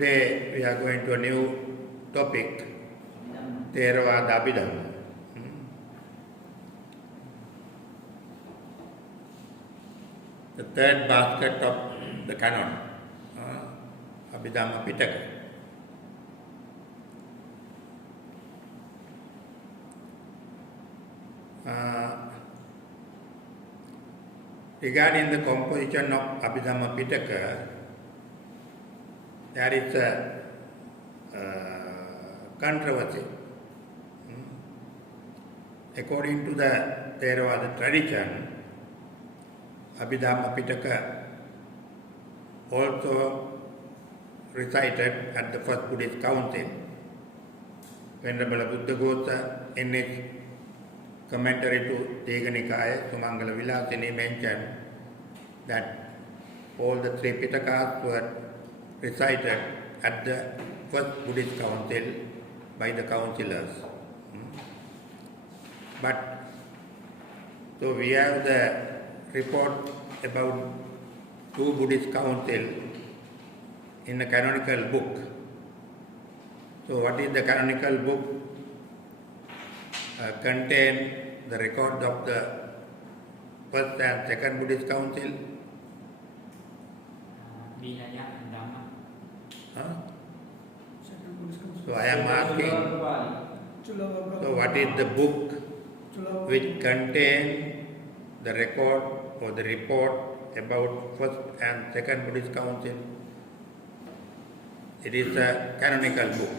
Today we are going to a new topic, Theravada Abhidhamma. The third basket of the canon, Abhidhamma Pitaka. Regarding the composition of Abhidhamma Pitaka, there is a controversy. According to the Theravada tradition, Abhidhamma Pitaka also recited at the first Buddhist council. Venerable Buddhaghosa, in his commentary to Digha Nikaya, Sumangala Vilasini, mentioned that all the three Pitakas were recited at the first Buddhist council by the councillors. But so we have the report about two Buddhist councils in a canonical book. So what is the canonical book? Contain the record of the first and second Buddhist council. So I am asking, so what is the book which contains the record or the report about first and second Buddhist council? It is a canonical book.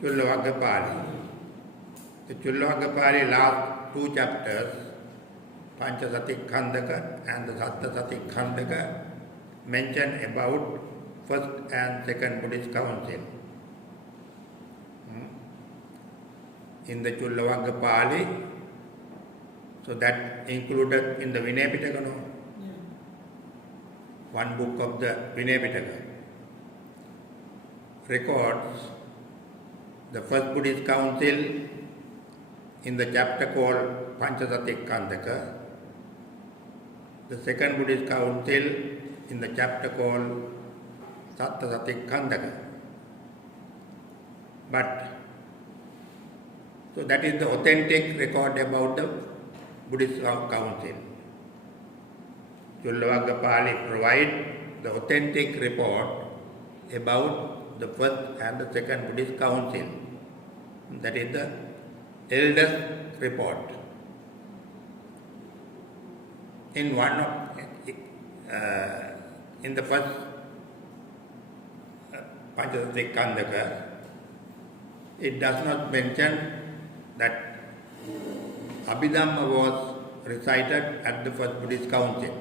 Chullavaggapali. The Chullavaggapali last two chapters, Panchasatikhandaka and the Sattasatikhandaka, mention about first and second Buddhist council. In the Chullavaggapali, so that included in the Vinaya Pitaka, no? Yeah. One book of the Vinaya Pitaka records the first Buddhist council in the chapter called Panchasatikhandaka, the second Buddhist council in the chapter called Sattasatikhandaka. But so that is the authentic record about the Buddhist council. Chullavaggapali provides the authentic report about the first and the second Buddhist council. That is the eldest report. In one of in the first Panchasatikhandaka, it does not mention that Abhidhamma was recited at the first Buddhist council.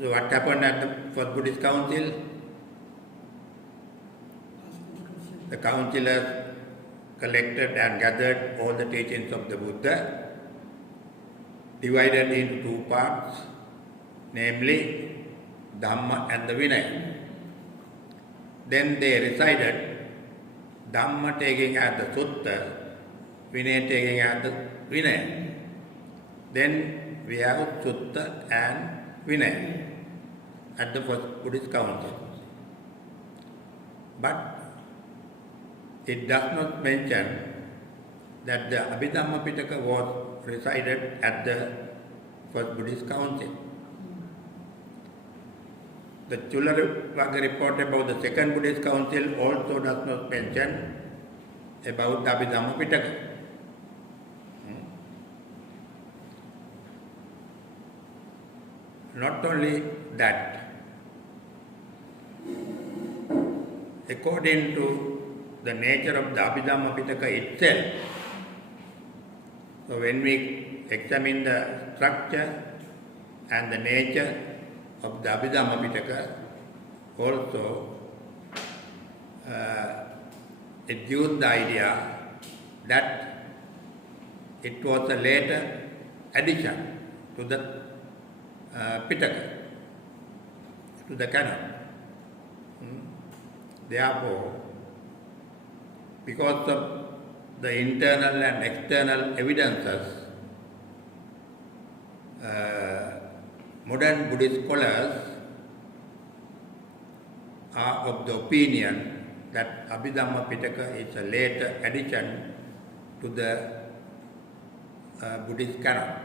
So what happened at the first Buddhist council? The councillors collected and gathered all the teachings of the Buddha, divided into two parts, namely Dhamma and the Vinaya. Then they recited Dhamma taking as the Sutta, Vinaya taking as the Vinaya. Then we have Sutta and Vinaya at the first Buddhist council. But it does not mention that the Abhidhamma Pitaka was recited at the first Buddhist council. The Chullavaggapali report about the second Buddhist council also does not mention about the Abhidhamma Pitaka. Not only that, according to the nature of the Abhidhamma Pitaka itself, so when we examine the structure and the nature of the Abhidhamma Pitaka, also it gives the idea that it was a later addition to the Pitaka, to the canon. Therefore, because of the internal and external evidences, modern Buddhist scholars are of the opinion that Abhidhamma Pitaka is a later addition to the Buddhist canon.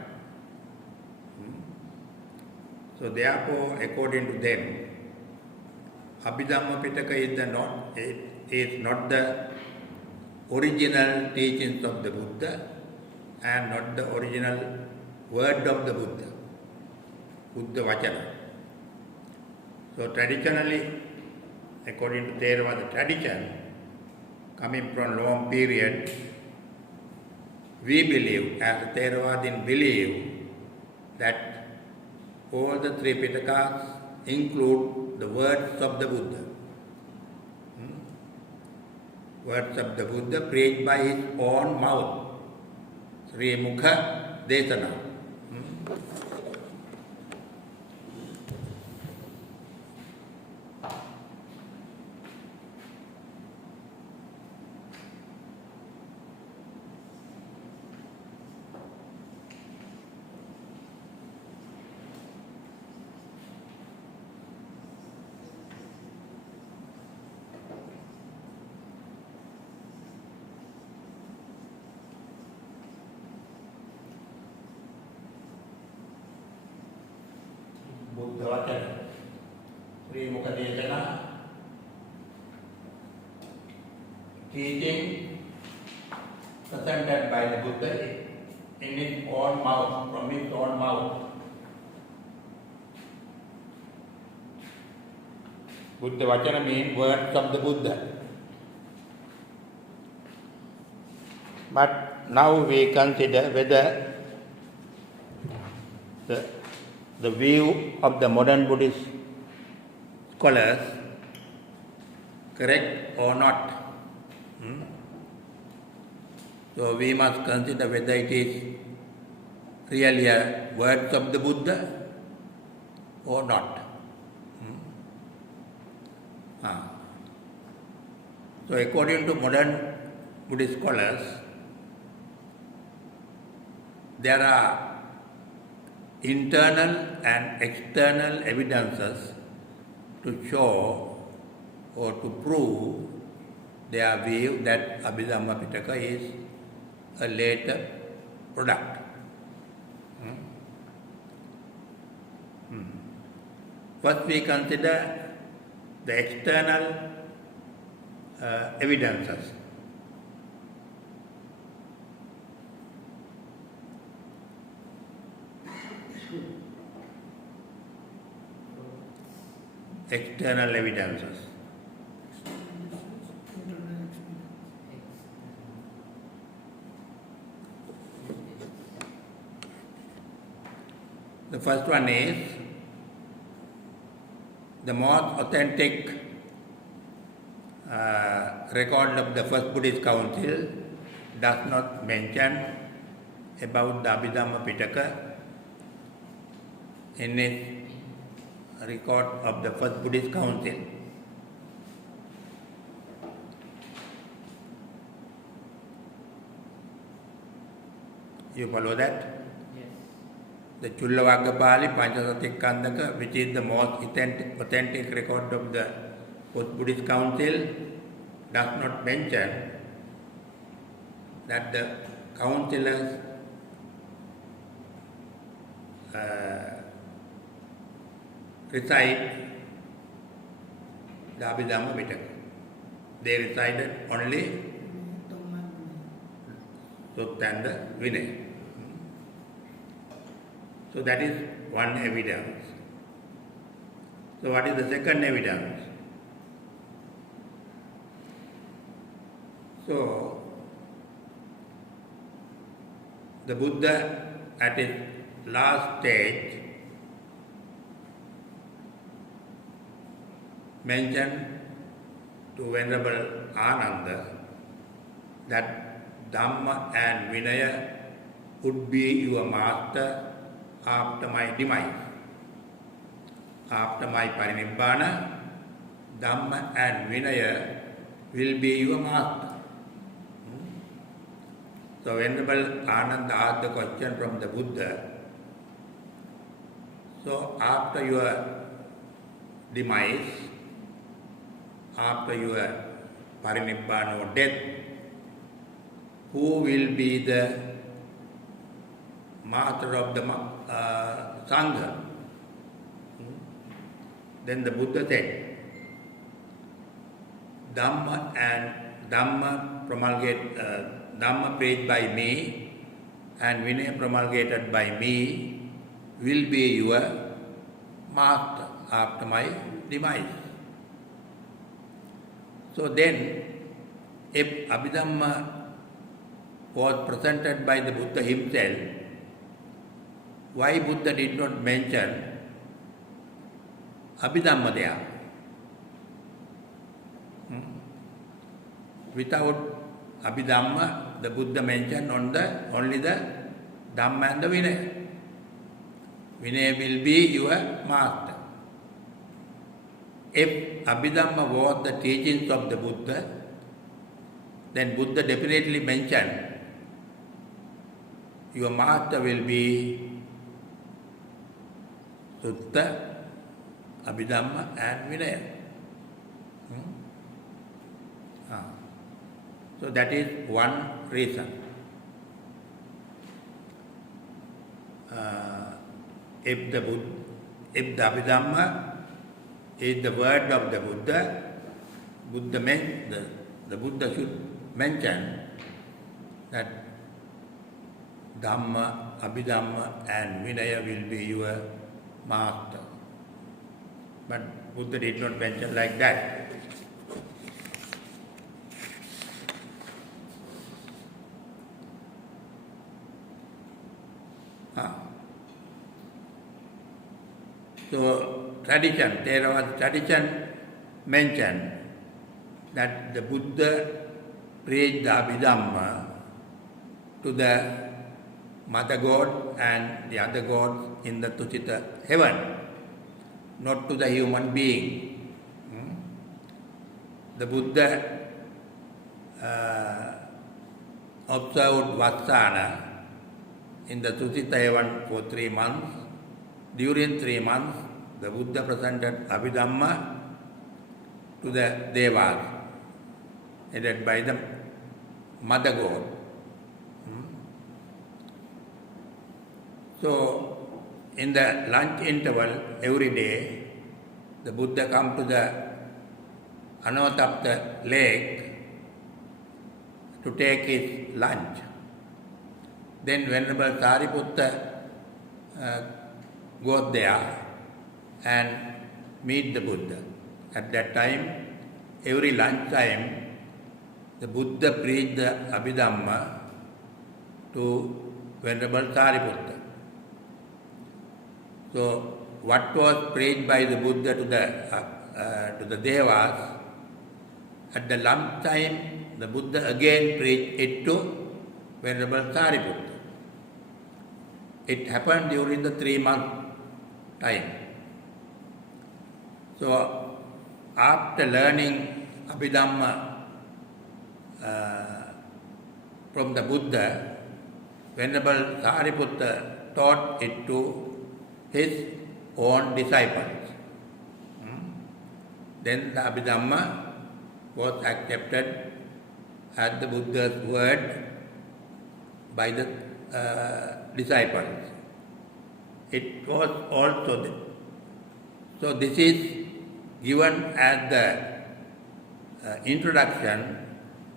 So therefore, according to them, Abhidhamma Pitaka is not the original teachings of the Buddha and not the original word of the Buddha, Buddha Vachana. So traditionally, according to Theravada tradition, coming from long period, we believe, as a Theravadin believe, that all the three Pitakas include the words of the Buddha. Words of the Buddha preached by his own mouth. Sri Mukha Desana. Buddha Vachana, Sri Mukha Desana, teaching presented by the Buddha in his own mouth, from his own mouth. Buddha Vachana means words of the Buddha. But now we consider whether the view of the modern Buddhist scholars correct or not. So we must consider whether it is really a words of the Buddha or not. So according to modern Buddhist scholars, there are internal and external evidences to show or to prove their view that Abhidhamma Pitaka is a later product. First we consider the external evidences. External evidences. The first one is the most authentic record of the first Buddhist council does not mention about the Abhidhamma Pitaka in its record of the first Buddhist council. You follow that? Yes. The Chullavargapali Panchasatikandaka, which is the most authentic record of the first Buddhist council, does not mention that the councillors recite the Abhidhamma Pitaka. They recited only Sutta and the Vinaya. So that is one evidence. So what is the second evidence? So the Buddha at his last stage mentioned to Venerable Ananda that Dhamma and Vinaya would be your master after my demise. After my parinibbana, Dhamma and Vinaya will be your master. So Venerable Ananda asked the question from the Buddha, So after your demise, after your parinibbana or death, who will be the master of the Sangha? Then the Buddha said, Dhamma preached by me and Vinaya promulgated by me will be your master after my demise. So then, if Abhidhamma was presented by the Buddha himself, why Buddha did not mention Abhidhamma there? Without Abhidhamma, the Buddha mentioned only the Dhamma and the Vinaya. Vinaya will be your master. If Abhidhamma was the teachings of the Buddha, then Buddha definitely mentioned your master will be Sutta, Abhidhamma and Vinaya. So that is one reason. If the Abhidhamma is the word of the Buddha, the Buddha should mention that Dhamma, Abhidhamma and Vinaya will be your master. But Buddha did not mention like that. So Theravada tradition mentioned that the Buddha preached the Abhidhamma to the mother god and the other gods in the Tuchita heaven, not to the human being. The Buddha observed Vatsana in the Tuchita heaven for 3 months. During 3 months, the Buddha presented Abhidhamma to the Devas, headed by the mother god. So, in the lunch interval every day, the Buddha come to the Anotapta lake to take his lunch. Then Venerable Sariputta goes there and meet the Buddha. At that time, every lunch time, the Buddha preached the Abhidhamma to Venerable Sariputta. So, what was preached by the Buddha to the Devas, at the lunch time, the Buddha again preached it to Venerable Sariputta. It happened during the 3-month time. So, after learning Abhidhamma from the Buddha, Venerable Sariputta taught it to his own disciples. Then the Abhidhamma was accepted as the Buddha's word by the disciples. It was also so this is given as the introduction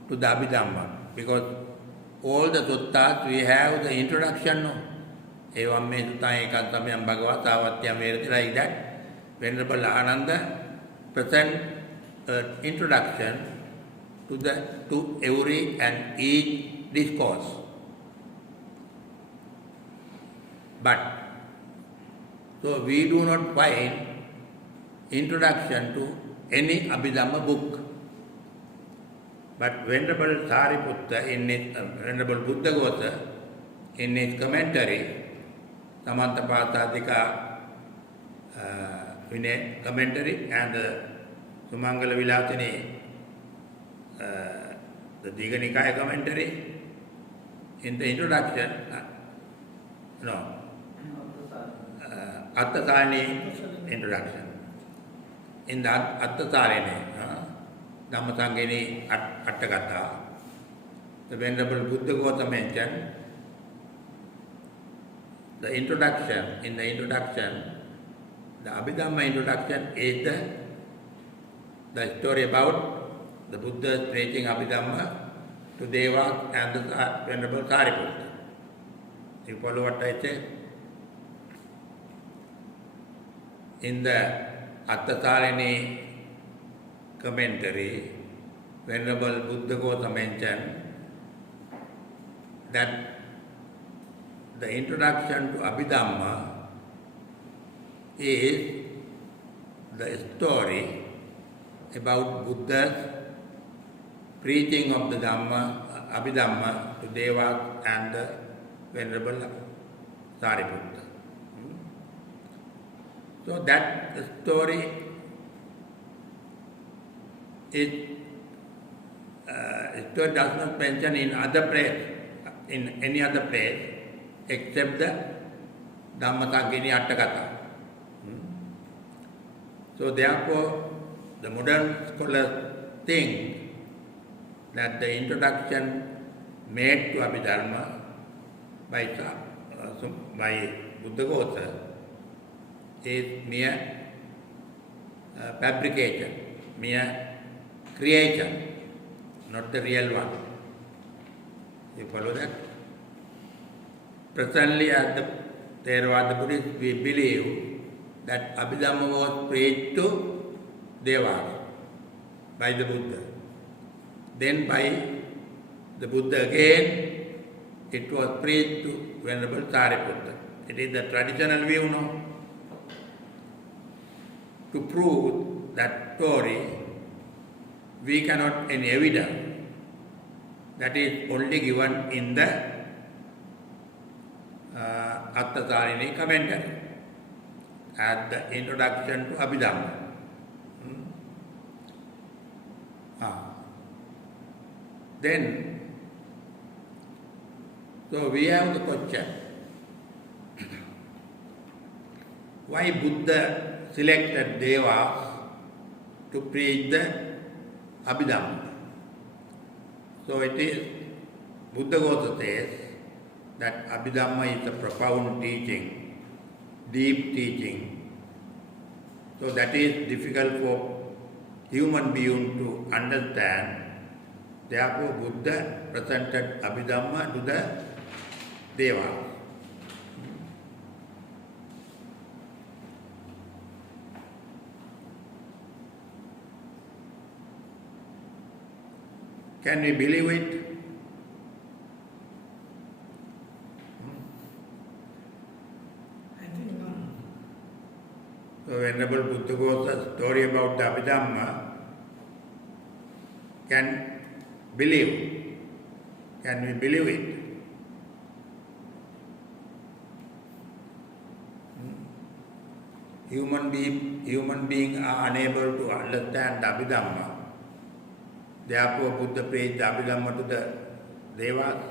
to the Abhidhamma, because all the suttas we have the introduction. Evam me sutta ekam samyam bhagavata savatyam verati, like that. Venerable Ananda present introduction to every and each discourse. But so we do not find introduction to any Abhidhamma book. But Venerable Sariputta in his Venerable Buddhaghosa in his commentary, Samantapasadika Vinaya commentary and the Sumangala Vilasini, the Diganikaya commentary, in the introduction, Attasarani introduction. In the Attasarani, Dhammasangini Attakatha, the Venerable Buddha Gotha mentioned the introduction. In the introduction, the Abhidhamma introduction is the story about the Buddha preaching Abhidhamma to Devas and the Venerable Sariputta. You follow what I say? In the Attasarani commentary, Venerable Buddha Gotha mentioned that the introduction to Abhidhamma is the story about Buddha's preaching of the Dhamma, Abhidhamma to Devas and the Venerable Sariputta. So that story story does not mention in any other place except the Dhammasangini Attakatha. So therefore, the modern scholars think that the introduction made to Abhidhamma by Buddha Gotha is mere fabrication, mere creation, not the real one. You follow that? Presently, as the Theravada Buddhists, we believe that Abhidhamma was preached to Devas by the Buddha. Then by the Buddha again, it was preached to Venerable Sariputta. It is the traditional view now. To prove that story, we cannot any evidence. That is only given in the Attasarani commentary as the introduction to Abhidhamma. Then, so we have the question, why Buddha selected Devas to preach the Abhidhamma? So it is, Buddha Gotha says that Abhidhamma is a profound teaching, deep teaching. So that is difficult for human being to understand. Therefore, Buddha presented Abhidhamma to the Devas. Can we believe it? I think not. So Venerable Buddha Gotha's story about the Abhidhamma can believe. Can we believe it? Human beings are unable to understand the Abhidhamma. Therefore, Buddha preached the Abhidhamma to the Devas.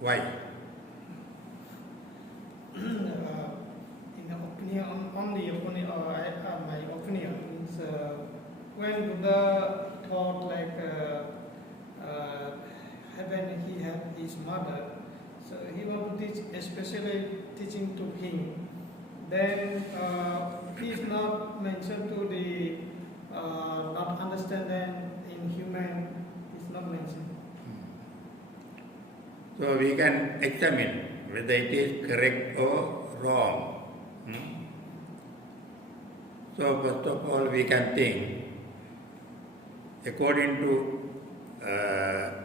Why? In opinion, only opinion, my opinion is when Buddha taught heaven, he had his mother, so he want to teach, especially teaching to him. Then he is not mentioned to the not understanding in human. Is not mentioned. So we can examine whether it is correct or wrong. So first of all, we can think, according to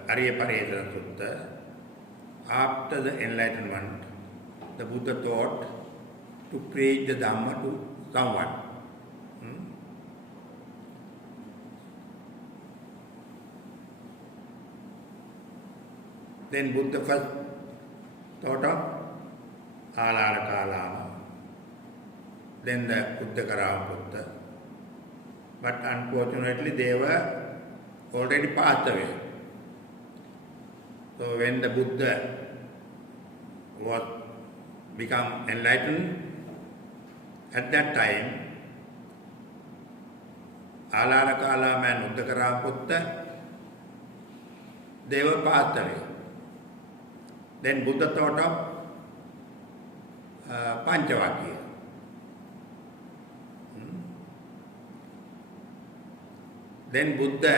Arya Sutta, after the enlightenment, the Buddha taught to preach the Dhamma to someone. Then Buddha first thought of Alaraka, then the Uddakara Buddha. But unfortunately they were already passed away. So when the Buddha was become enlightened, at that time, Alarakalam and Uddakaramaputta, they were passed away. Then Buddha thought of Panchavakya. Then Buddha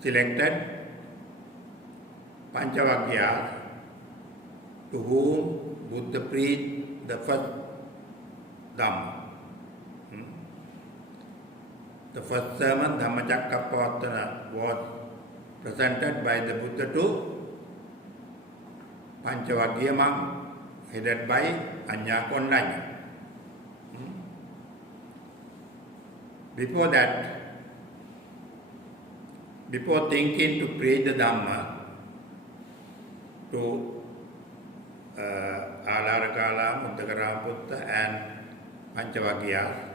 selected Panchavakya, to whom Buddha preached the first Dhamma. The first sermon, Dhammacakkappavattana, was presented by the Buddha to Panchavakya monk, headed by Anya Kondanya. Before that, before thinking to preach the Dhamma to Alarakalam, Uddakaramaputta and Panchavakya,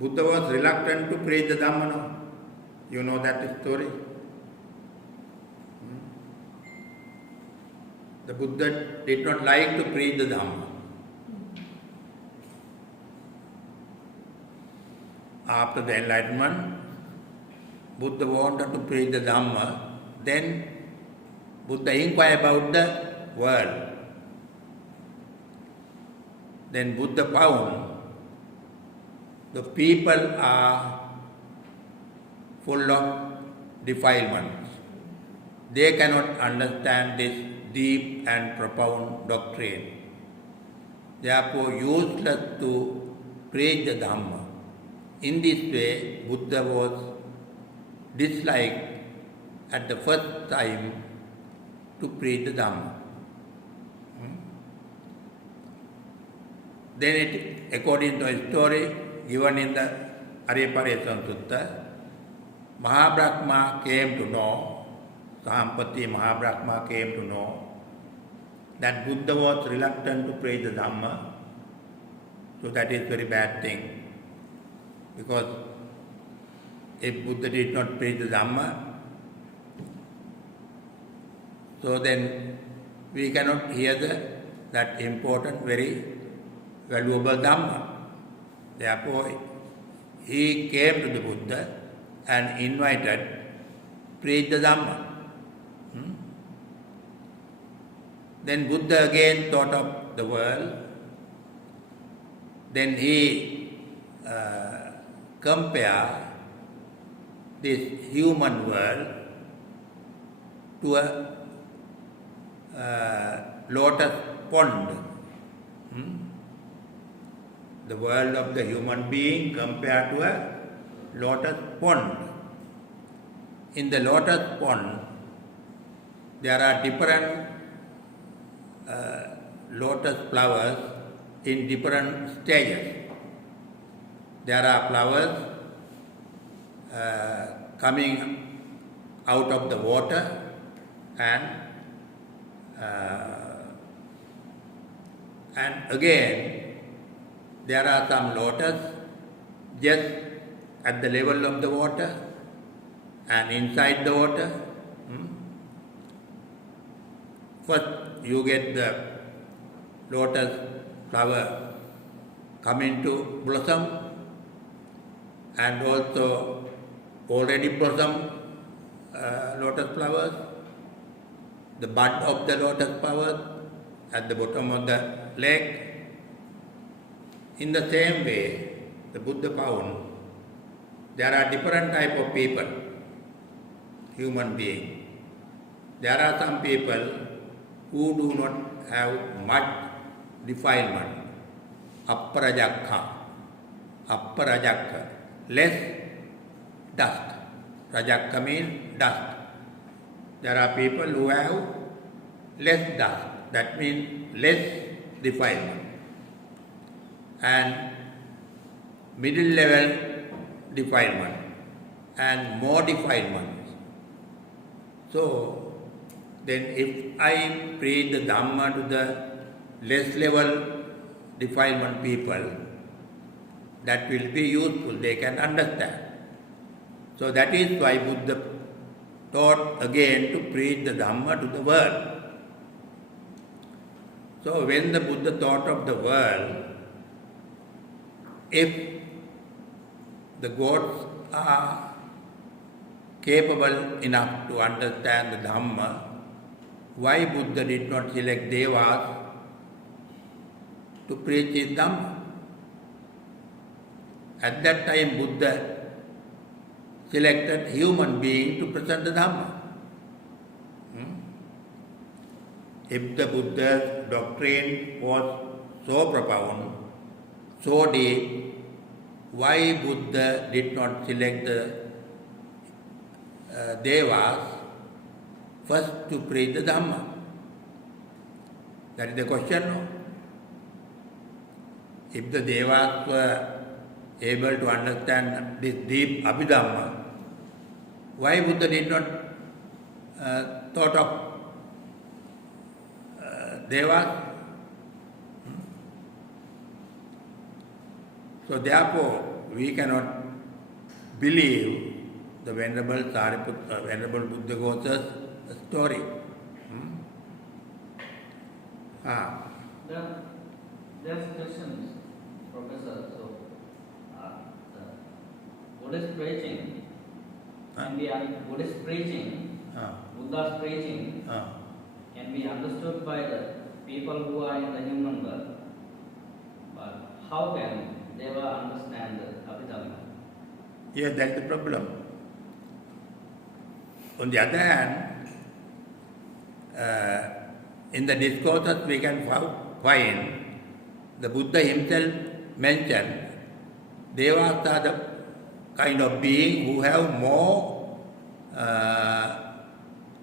Buddha was reluctant to preach the Dhamma. No? You know that story? The Buddha did not like to preach the Dhamma. After the enlightenment, Buddha wanted to preach the Dhamma. Then Buddha inquired about the world. Then Buddha found the people are full of defilements. They cannot understand this deep and profound doctrine. Therefore, useless to preach the Dhamma. In this way, Buddha was disliked at the first time to preach the Dhamma. Then it, according to a story given in the Ariyapariyatana Sutta, Mahabrahma came to know, Sahampati Mahabrahma came to know that Buddha was reluctant to preach the Dhamma. So that is very bad thing. Because if Buddha did not preach the Dhamma, so then we cannot hear that important, very valuable Dhamma. Therefore, he came to the Buddha and invited, preach the Dhamma. Then Buddha again thought of the world. Then he compared this human world to a lotus pond. The world of the human being compared to a lotus pond. In the lotus pond, there are different lotus flowers in different stages. There are flowers coming out of the water, and again there are some lotus just at the level of the water and inside the water. First you get the lotus flower coming to blossom, and also already blossom lotus flowers, the bud of the lotus flowers at the bottom of the lake. In the same way, the Buddha found there are different type of people, human beings. There are some people who do not have much defilement, apparajakka, less dust. Rajakka means dust. There are people who have less dust, that means less defilement. And middle level defilement and more defilement. So then if I preach the Dhamma to the less level defilement people, that will be useful, they can understand. So that is why Buddha taught again to preach the Dhamma to the world. So when the Buddha thought of the world, if the gods are capable enough to understand the Dhamma, why Buddha did not select Devas to preach his Dhamma? At that time, Buddha selected human being to present the Dhamma. If the Buddha's doctrine was so profound, so deep, why Buddha did not select the Devas first to preach the Dhamma? That is the question. No? If the Devas were able to understand this deep Abhidhamma, why Buddha did not thought of Devas? So therefore, we cannot believe the Venerable Sariputta, Venerable Buddha Ghosa's story. There's questions, Professor. So, the Buddhist preaching, Buddhist preaching, Buddha's preaching can be understood by the people who are in the human world. But how can they ever understand the Abhidhamma? Yes, that's the problem. On the other hand, in the discourses we can find the Buddha himself mentioned Devas are the kind of being who have more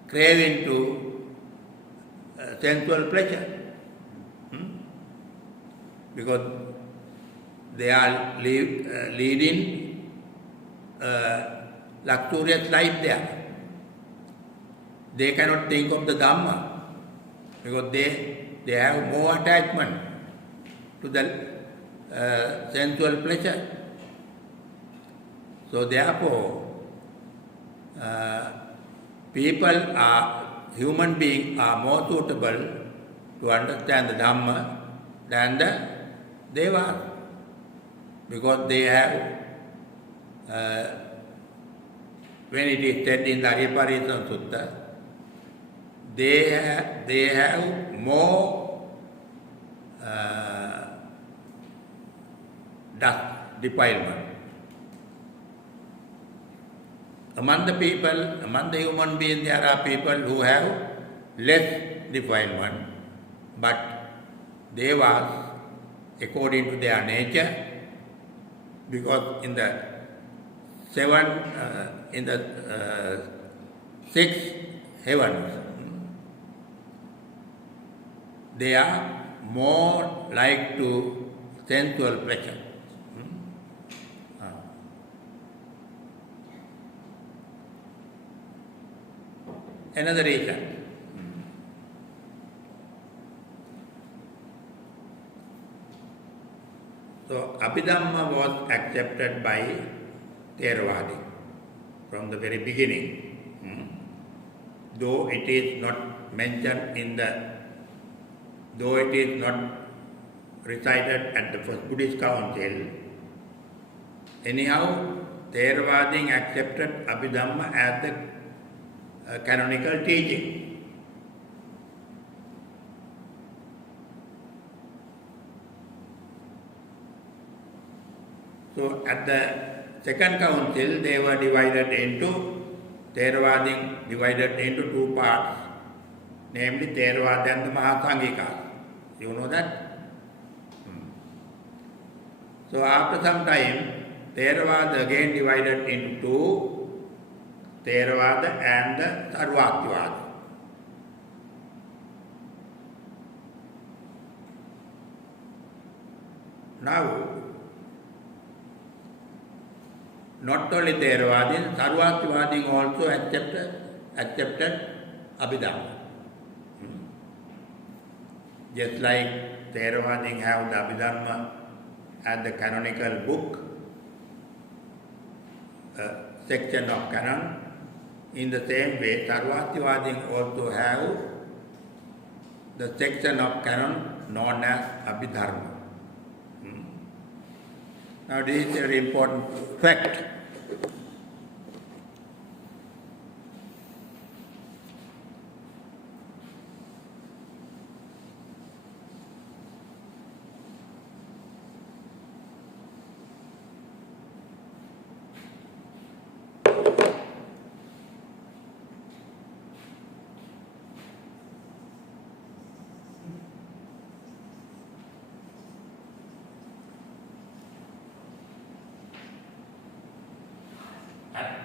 craving to sensual pleasure. Because they are leading luxurious life there. They cannot think of the Dhamma because they have more attachment to the sensual pleasure. So therefore, human beings are more suitable to understand the Dhamma than the Devas, because they have, when it is said in the Ariyapariyatana Sutta, they have more dust defilement. Among the people, among the human beings, there are people who have less defilement, but Devas, according to their nature, because in the six heavens, they are more like to sensual pleasure. Another reason. So Abhidhamma was accepted by Theravada from the very beginning. Though it is not mentioned though it is not recited at the first Buddhist council, anyhow Theravada accepted Abhidhamma as the canonical teaching. So at the second council, they were divided into two parts, namely Theravada and the Mahasangika. You know that? So after some time, Theravada again divided into two, Theravada and the Sarvastivada. Now, not only Theravada, Sarvastivada also accepted Abhidhamma. Just like Theravada have the Abhidhamma as the canonical book, section of canon. In the same way, Sarvastivadin also have the section of canon known as Abhidhamma. Now this is a very important fact.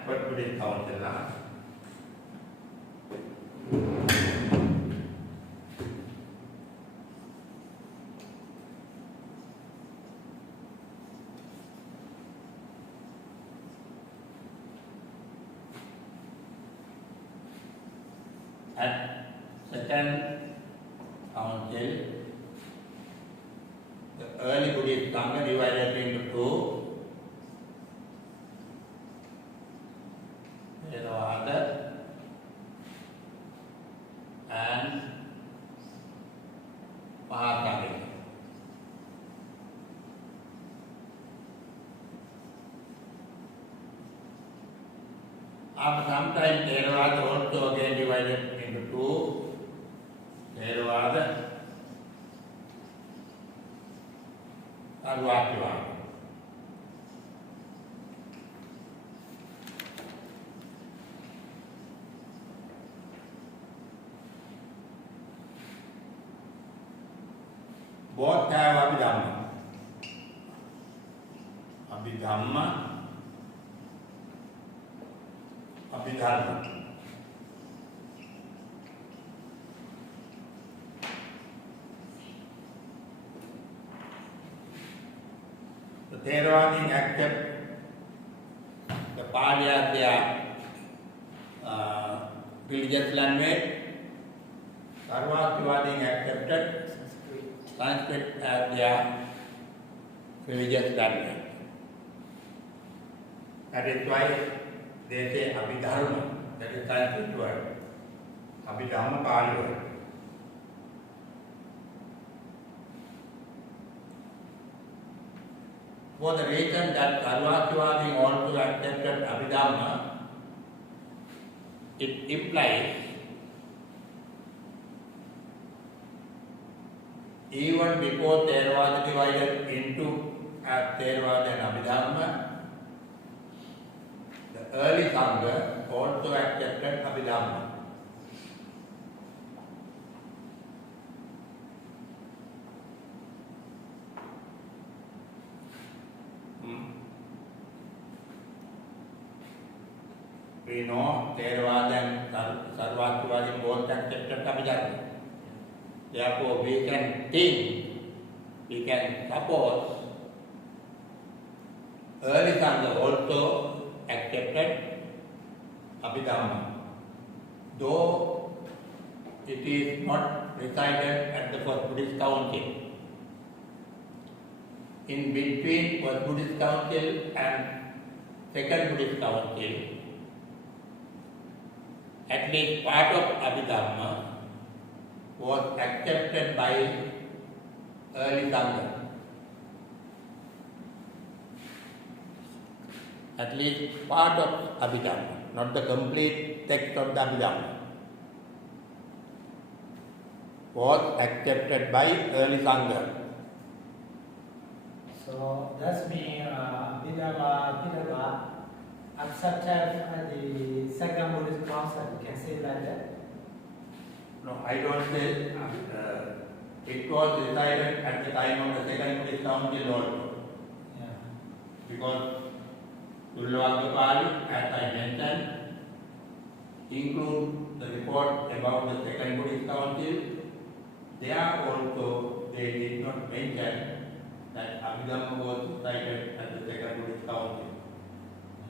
What would it count the last? At second council, the early Buddhist Sangha divided into two. Theravada and Mahasangha. After some time, Theravada also again divided into two. Theravada and Sarvastivada. Both have Abhidhamma. Abhidhamma, Abhidhamma. The Theravadin accept the Pali as their religious language. Sarvastivadin accepted Sanskrit as their religious language. That is why they say Abhidhamma, that is Sanskrit word. Abhidhamma Pali word. For the reason that Sarvastivadin also accepted Abhidhamma, it implies even before Theravada divided into Theravada and Abhidhamma, the early Sangha also accepted Abhidhamma. We know Theravada and Sarvastivadin both accepted Abhidhamma. Therefore, we can think, we can suppose early Sangha also accepted Abhidhamma, though it is not recited at the First Buddhist Council. In between First Buddhist Council and Second Buddhist Council, at least part of Abhidhamma was accepted by early Sangha. At least part of Abhidhamma, not the complete text of the Abhidhamma, was accepted by early Sangha. So that's mean Pitaka accepted the Second Buddhist Council. You can say like that. No, I don't say it was decided at the time of the Second Buddhist Council also. Yeah. Because Tullavaggapali, as I mentioned, include the report about the Second Buddhist Council. There also they did not mention that Abhidhamma was decided at the Second Buddhist Council.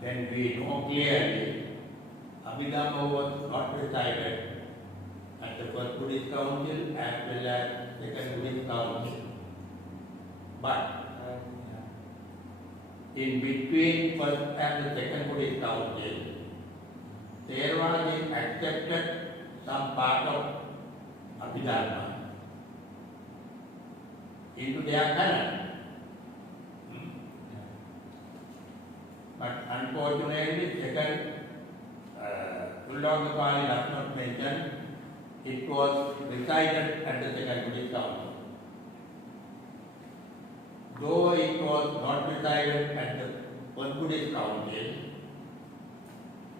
Then we know clearly Abhidhamma was not decided at the First Buddhist Council as well as Second Buddhist Council. But in between first and the second Buddhist council, Theravada accepted some part of Abhidhamma into their canon. But unfortunately, second Ullagapali does not mention it was recited at the second Buddhist council. Though it was not recited at the first Buddhist council,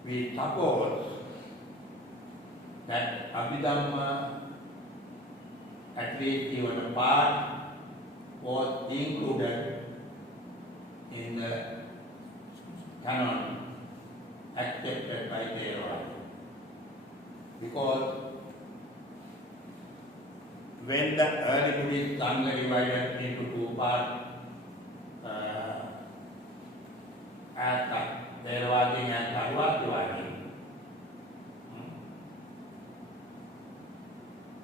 we suppose that Abhidhamma, at least even a part, was included in the canon accepted by Theravada. Because when the early Buddhist Sangha divided into two parts, as Theravada and Sarvastivadi,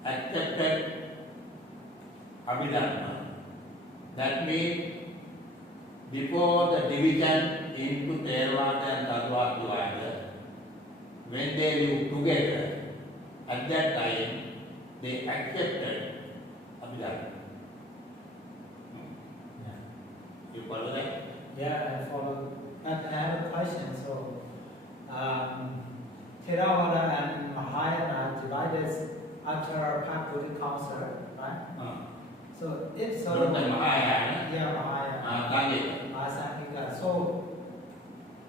accepted Abhidhamma. That means before the division into Theravada and Sarvastivada, when they lived together, at that time they accepted Abhidhamma. You follow that? Yeah, I follow. And I have a question. So, Theravada and Mahayana divided after Path Buddhist Council, right? So, if so, Mahayana. yeah, Mahayana. Sangika. So,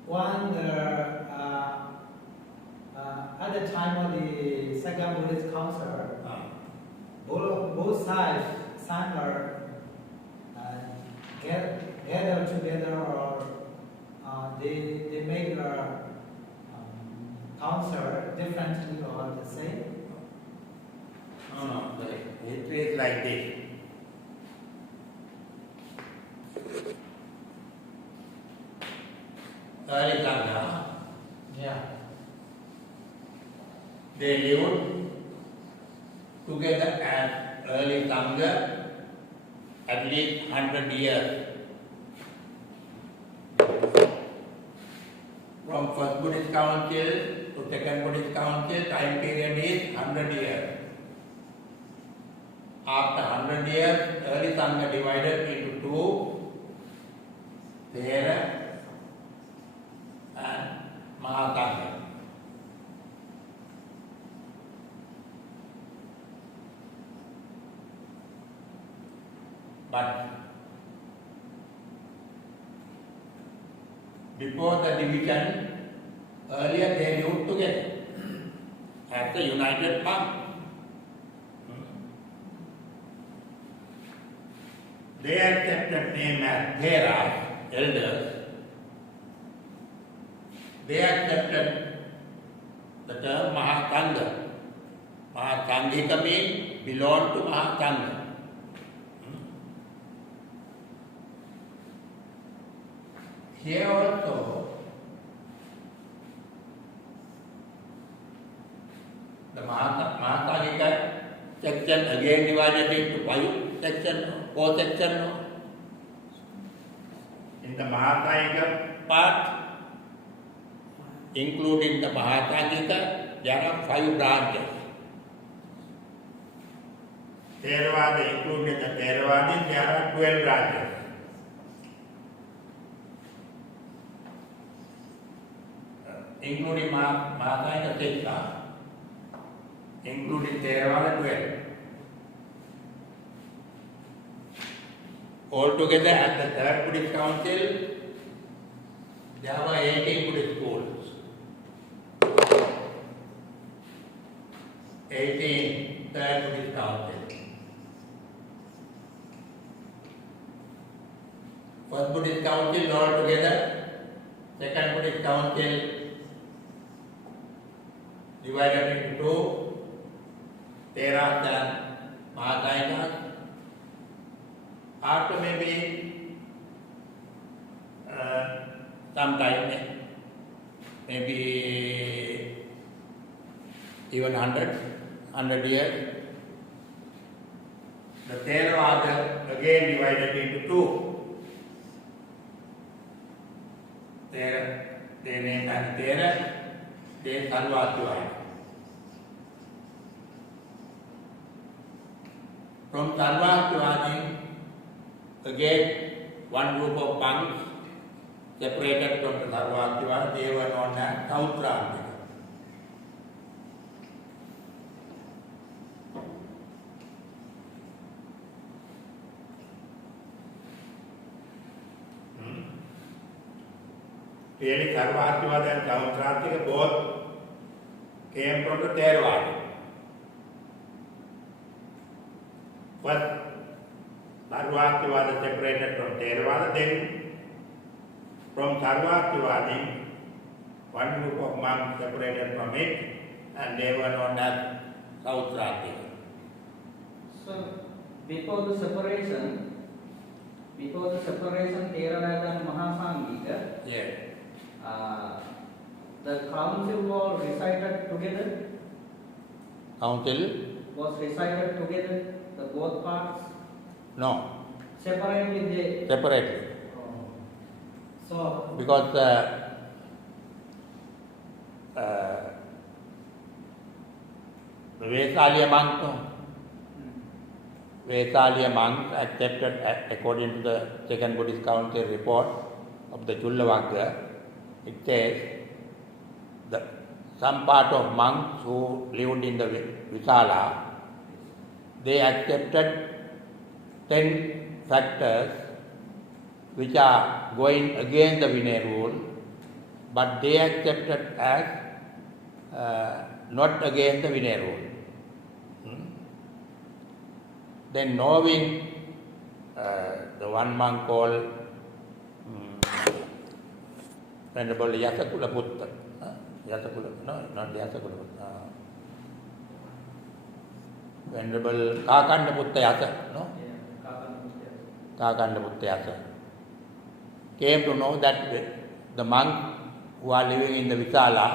one at the time of the Second Buddhist Council, both sides Sangha gather together, or they make a council differently or the same? No, the history is like this. Early Sangha, Yeah. they lived together as early Sangha at least 100 years. From first Buddhist council to second Buddhist council, time period is 100 years. After 100 years, early Sangha divided into two, Thera and Mahasangha. But before the division, earlier they lived together as a united monk. They accepted name as Thera, elders. They accepted the term Mahasangha. Mahasangika means belong to Mahasangha. Here also, the Mahasangika section again divided into 5 sections, 4 sections. In the Mahasangika part, including the Mahasangika, there are 5 branches. Theravada, including the Theravada, there are 12 branches. Including Mahasangika 6, including Theravada 12. Altogether, at the third Buddhist council, there were 18 Buddhist schools. 18 third Buddhist council. First Buddhist council altogether, second Buddhist council divided into two, Theravada and Mahasangha. After maybe some time, maybe even 100 years, the Theravada again divided into two. and Thera, they Sarvastivada. From Sarvastivada, again, one group of monks separated from the Sarvastivada, they were known as Sautrantika. Really, Sarvastivada and Sautrantika both came from the Theravada. First, Sarvastivada separated from Theravada, then from Sarvastivada, one group of monks separated from it, and they were known as Sautrantika. So, before the separation, Theravada and Mahasangika, Yes. The council was recited together. Council? Was recited together, the both parts. No. Separately they. Separately. So. Because the Vesaliya monks accepted according to the Second Buddhist Council report of the Jullavagga. It says that some part of monks who lived in the Visala, they accepted 10 factors which are going against the Vinaya rule, but they accepted as not against the Vinaya rule. Then knowing the one monk called Venerable Yasakula Putta, not Yasakula Putta, Venerable Kakanda Putta Yasa, no? Kakanda Putta Yasa, came to know that the monks who are living in the Visala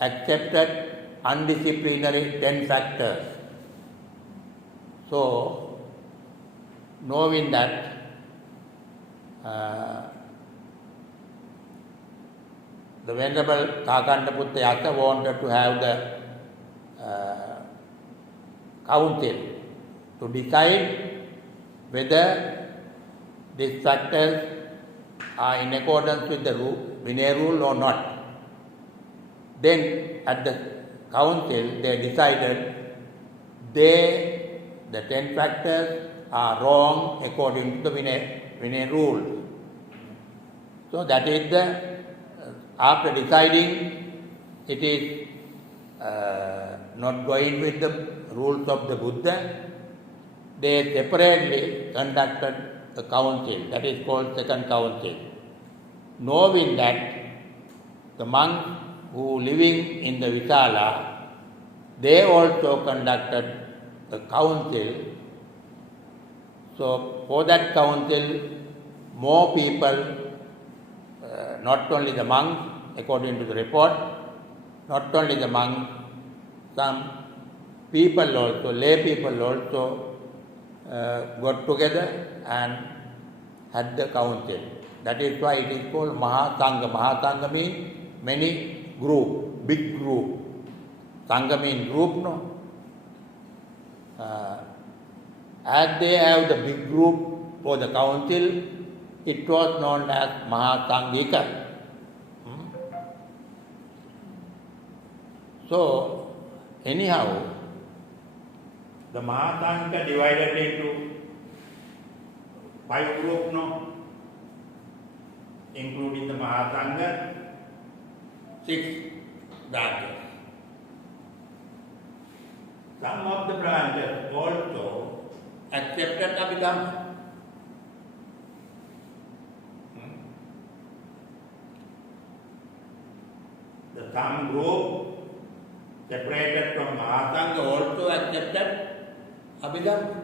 accepted undisciplinary 10 factors. So, knowing that the Venerable Kakanda Putta Yasa wanted to have the council to decide whether these factors are in accordance with the Vinaya rule or not. Then at the council they decided the 10 factors are wrong according to the Vinaya rule. So that is the, after deciding it is not going with the rules of the Buddha, they separately conducted a council, that is called second council. Knowing that the monks who living in the Visala, they also conducted a council. So for that council, more people, not only the monks, according to the report, not only the monks, some people also, lay people also got together and had the council. That is why it is called Mahasangha. Mahasangha means many group, big group. Sangha means group, no? As they have the big group for the council, it was known as Mahasangika. So, anyhow, the Mahasangha divided into 5 groups, no? Including the Mahasangha, 6 branches. Some of the branches also accepted Abhidhamma. The some group separated from Mahasangha also accepted Abhidhamma.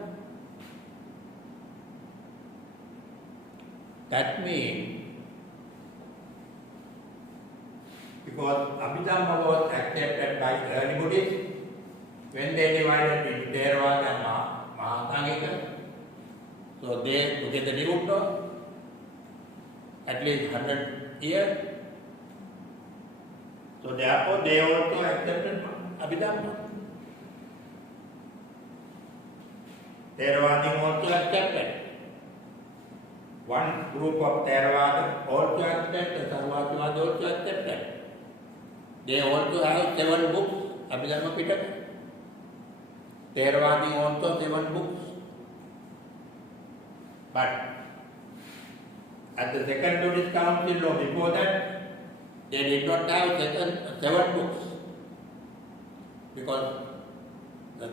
That means because Abhidhamma was accepted by early Buddhists, when they divided into Theravada and Mahasangika, so they together lived at least 100 years. therefore they also accepted Abhidhamma. Theravada also accepted. One group of Theravada also accepted, Sarvastivada also accepted. They also have 7 books, Abhidhamma Pitaka. Theravada also 7 books. But at the second Buddhist Council or before that, they did not have 7 books. Because the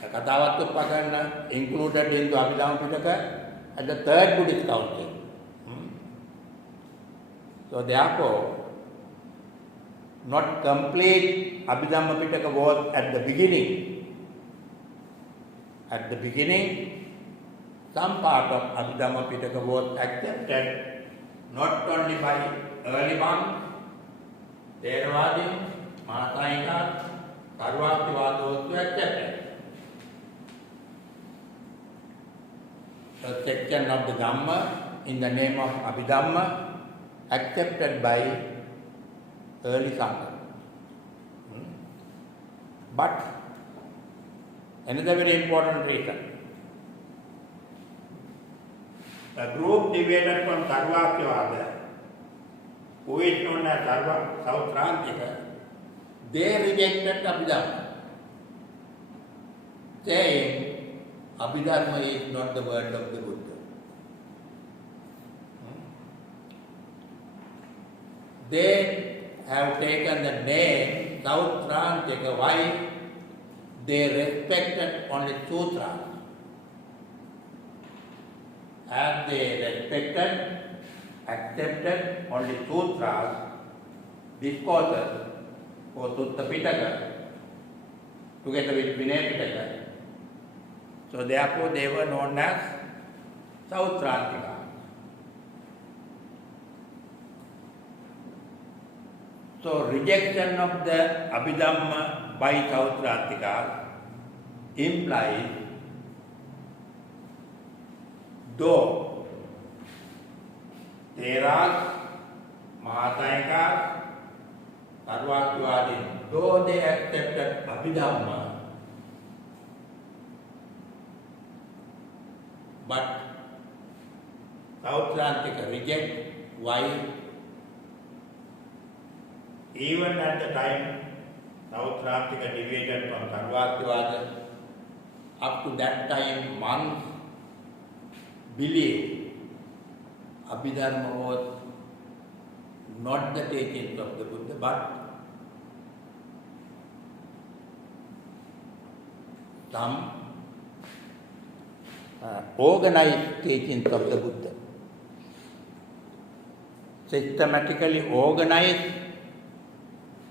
Kathavattuppakana included into Abhidhamma Pitaka at the third Buddhist Council. So therefore, not complete Abhidhamma Pitaka was at the beginning. At the beginning, some part of Abhidhamma Pitaka was accepted not only by early monks, Theravada, Mahasayika, Sarvastivada also accepted. A section of the Dhamma in the name of Abhidhamma accepted by early Sangha. But another very important reason, a group divided from Sarvastivada, who is known as Sautrantika, they rejected Abhidhamma, saying Abhidhamma is not the word of the Buddha. They have taken the name Sautrantika. Why? They respected only sutras. As they respected, accepted only sutras, discourses for Sutta Pitaka, together with Vinaya Pitaka. So therefore they were known as Sautrantika. So rejection of the Abhidhamma by Sautrantika implies though Theras, Mahasayikas, Sarvastivadin, though they accepted Abhidhamma, but Sautrantika reject. Why? Even at the time Sautrantika deviated from Sarvastivada, up to that time monks believed Abhidhamma was not the teachings of the Buddha, but some organized teachings of the Buddha. Systematically organized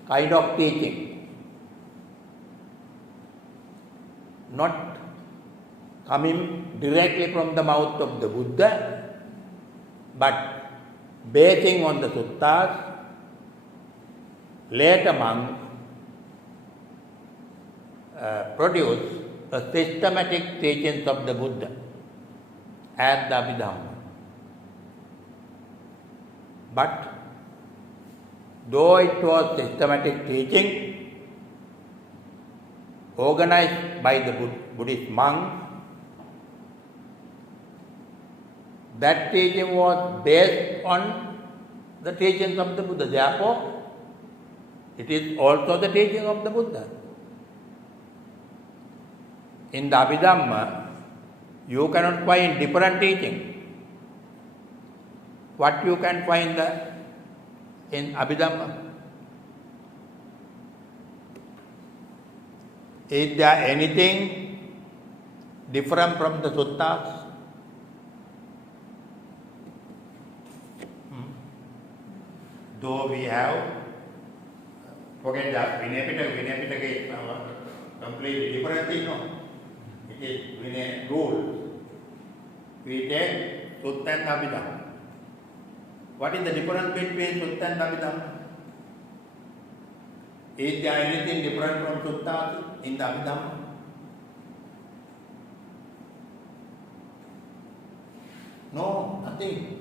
kind of teaching, not coming directly from the mouth of the Buddha, but basing on the suttas. Later monks produced a systematic teachings of the Buddha as the Abhidhamma. But though it was systematic teaching organized by the Buddhist monks, that teaching was based on the teachings of the Buddha. Therefore, it is also the teaching of the Buddha. In the Abhidhamma, you cannot find different teaching. What you can find in Abhidhamma? Is there anything different from the suttas? Though we have, forget that, Vinaya Pitaka is completely different thing, no? It is Vinaya rule. We take Sutta and Abhidhamma. What is the difference between Sutta and Abhidhamma? Is there anything different from Sutta in the Abhidhamma? No, nothing.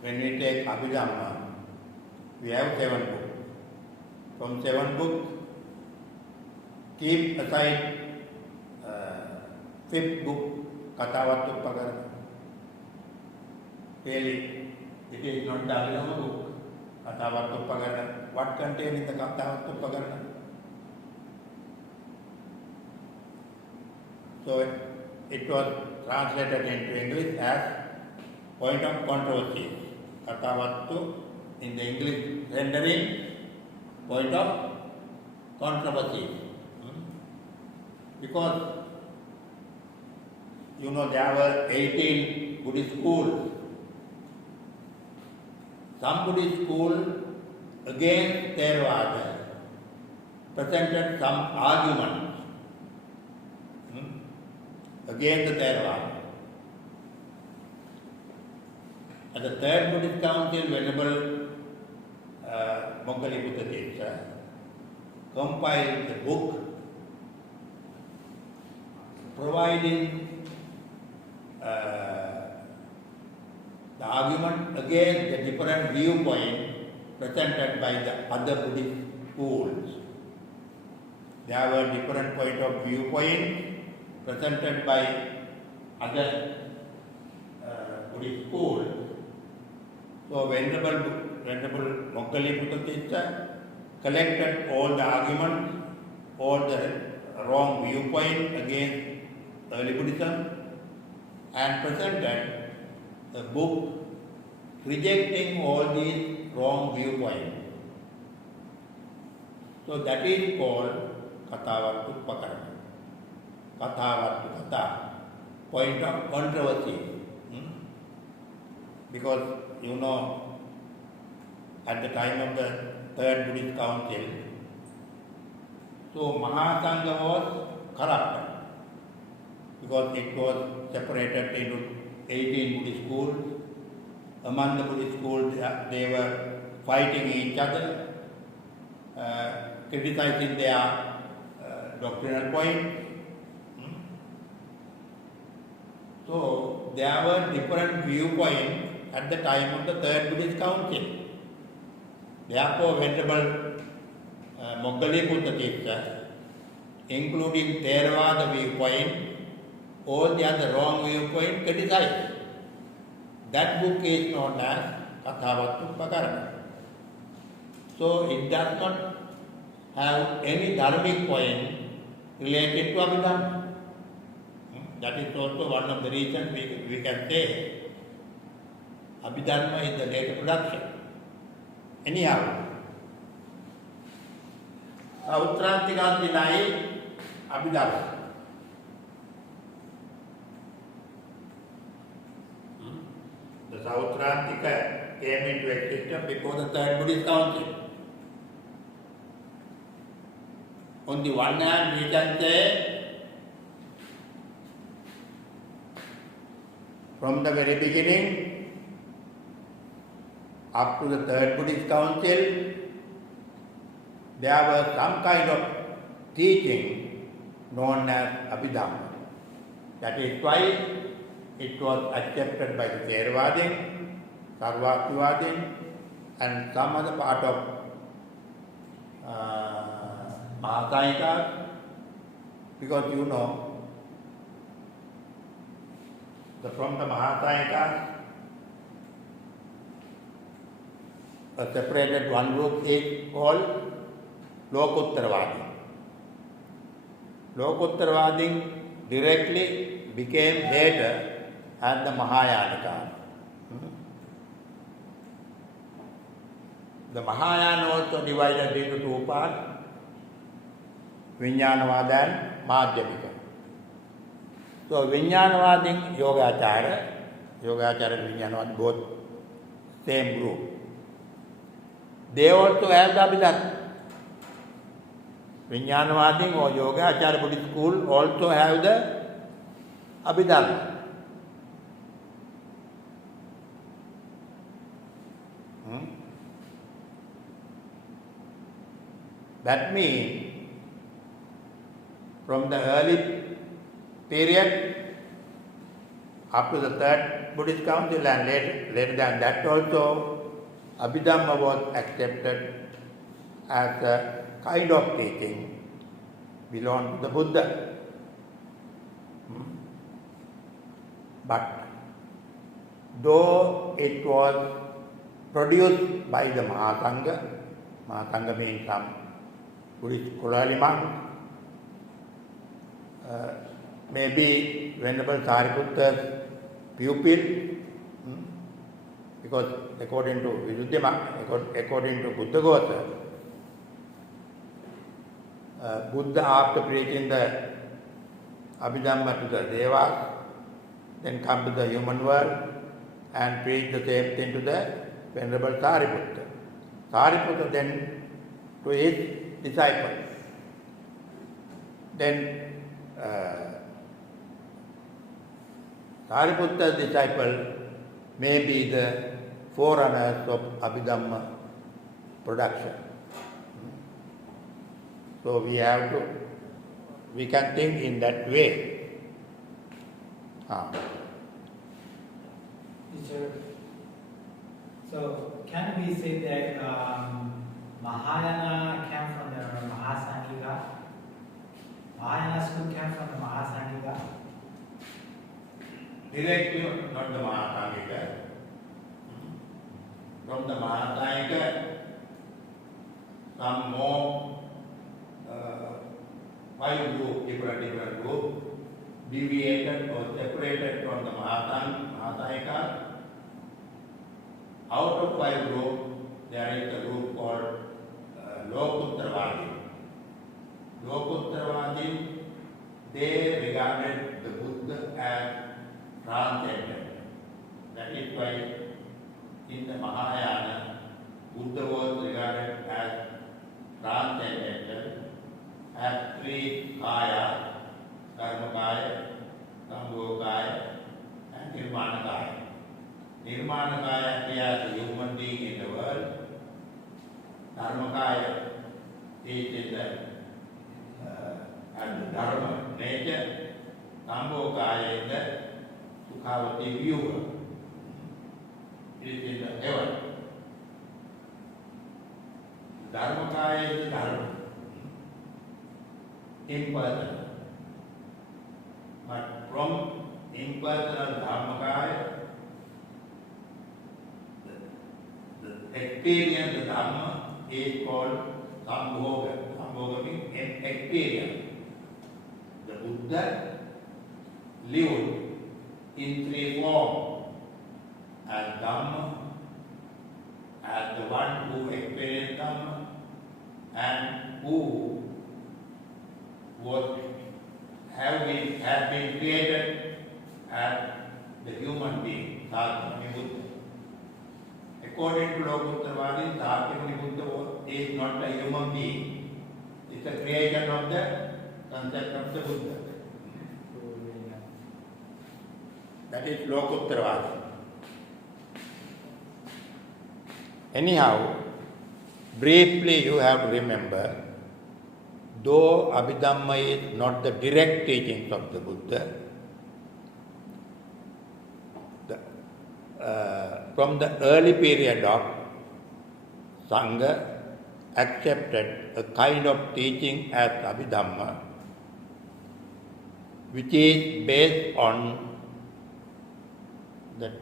when we take Abhidhamma, we have 7 books. From 7 books, keep aside 5th book, Kathavattupakarana. Really, it is not the Abhidhamma book, Kathavattupakarana. What contains in the Kathavattupakarana? So it was translated into English as point of controversy. Kathavattu in the English rendering, point of controversy. Because you know there were 18 Buddhist schools. Some Buddhist schools against Theravada presented some arguments against the Theravada. At the Third Buddhist Council, Venerable Moggaliputta compiled the book providing the argument against the different viewpoints presented by the other Buddhist schools. There were different points of viewpoint presented by other Buddhist schools. So Venerable Moggaliputta collected all the arguments, all the wrong viewpoints against early Buddhism and presented a book rejecting all these wrong viewpoints. So that is called Kathavattupakarana. Kathavattu, point of controversy. Because you know, at the time of the Third Buddhist Council, so Mahasangha was corrupted because it was separated into 18 Buddhist schools. Among the Buddhist schools, they were fighting each other, criticizing their doctrinal points. So there were different viewpoints at the time of the Third Buddhist Council. Therefore, Venerable Moggaliputta, including Theravada viewpoint, all the other wrong viewpoint criticized. That book is known as Kathavattupakarana. So it does not have any dharmic point related to Abhidhamma. That is also one of the reasons we can say Abhidhamma is the later production. Anyhow, Uttrantika deny Abhidhamma. The Sautrantika came into existence before the Third Buddhist Council. On the one hand, we can say from the very beginning up to the Third Buddhist Council, there was some kind of teaching known as Abhidhamma. That is why it was accepted by the Theravadin, Sarvastivadin, and some other part of Mahasangha, because you know, from the Mahasangha, a separated one group is called Lokuttaravadin. Lokuttaravadin directly became later as the Mahayana. The Mahayana also divided into two parts, Vijnanavada and Madhyamika. So Vijnanavadin Yogacharya and Vijnanavada both same group. They also have the Abhidhamma. Vijnanavadin or Yogacharya Buddhist school also have the Abhidhamma. That means from the early period up to the Third Buddhist Council, and later than that also, Abhidhamma was accepted as a kind of teaching belonging to the Buddha. But though it was produced by the Mahasangha means some Buddhist scholarly monk, maybe Venerable Sariputta's pupil, because according to according to Buddha Gotha, Buddha, after preaching the Abhidhamma to the Devas, then come to the human world and preach the same thing to the Venerable Sariputta. Sariputta then to his disciple. Then Sariputta's disciple may be the forerunners of Abhidhamma production. So we can think in that way. Teacher, so can we say that Mahayana came from the Mahasangha? Mahayana school came from the Mahasangha? Directly, not the Mahasangha. From the Mahasangha, some more 5 groups, different groups, deviated or separated from the Mahasangha. Out of 5 groups, there is a group called Lokuttravadi. Lokuttravadi, they regarded the Buddha as transcendent. That is why in the Mahayana, Buddha was regarded as transcendental, as 3 kayas, Karmakaya, Sambhogakaya, and Nirmanakaya. Nirmanakaya is a human being in the world. Dharmakaya teaches and the Dharma, nature. Sambhogakaya is the Sukhavati viewer. It is in the heaven. Dharmakaya is the Dharma, impersonal. But from impersonal Dharmakaya, the experience of Dharma is called Sambhoga. Sambhoga means experience. The Buddha lived in 3 forms: as Dhamma, as the one who experienced Dhamma, and who had been created as the human being, Sakyamuni Buddha. According to Lokuttravadi, Sakyamuni Buddha is not a human being. It's a creation of the concept of the Buddha. That is Lokuttravadi. Anyhow, briefly you have to remember, though Abhidhamma is not the direct teachings of the Buddha, from the early period of Sangha accepted a kind of teaching as Abhidhamma, which is based on the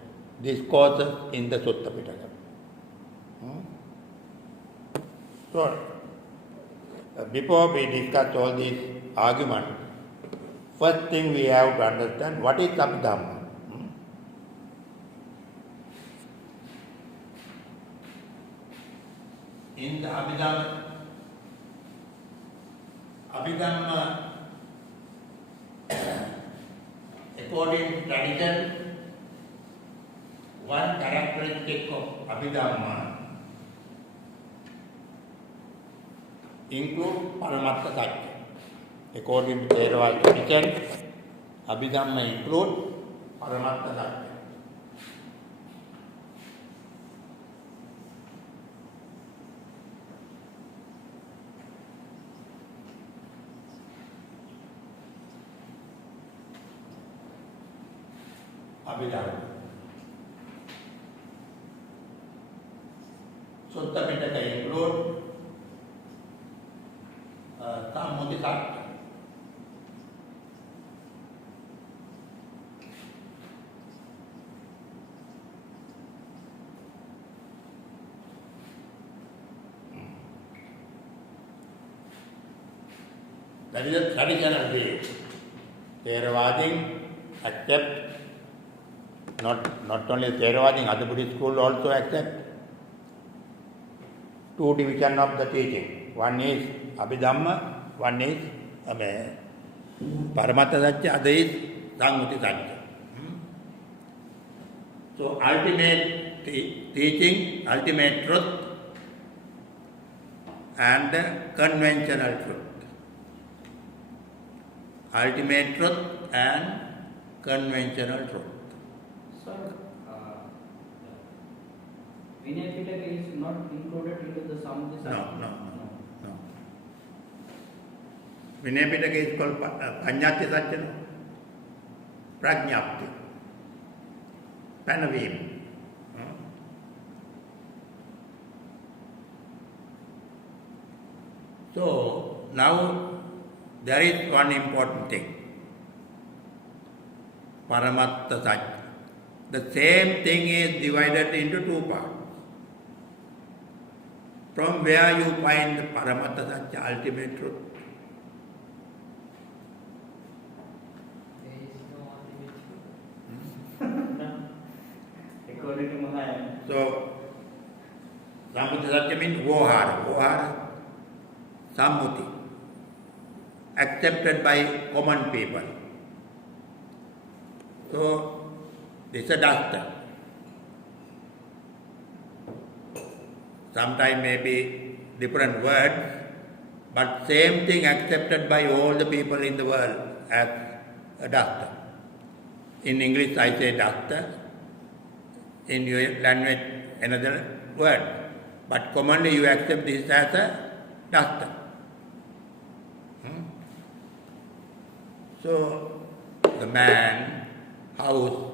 discourses in the Sutta Pitaka. So, before we discuss all these arguments, first thing we have to understand what is Abhidhamma. In the Abhidhamma, according to tradition, one characteristic of Abhidhamma include Paramattha Satya. According to Theravada tradition, Abhidhamma include Paramattha Satya. Abhidhamma. Sutta Pitaka include Sammati Satya. That is a traditional way. Theravadin accept, not only Theravadin, other Buddhist school also accept two divisions of the teaching. One is Abhidhamma, one is Paramattha Satya, other is Sammuti Satya. So ultimate teaching, ultimate truth and conventional truth. Ultimate truth and conventional truth. Sir, Vinaya Pitaka is not included into the Sammuti Satya? No. Vinaya Pitaka is called Panyati Satya, no? Prajnapti, Panavim. So now there is one important thing. Paramattha Satya. The same thing is divided into two parts. From where you find the Paramattha Satya, ultimate truth? There is no ultimate truth. No. According to Mahayana. So, Sammuti Satya means Vohara, Sammuti, accepted by common people. So, this is a duster. Sometimes may be different words, but same thing accepted by all the people in the world as a duster. In English I say duster, in your language another word, but commonly you accept this as a duster. So the man, house,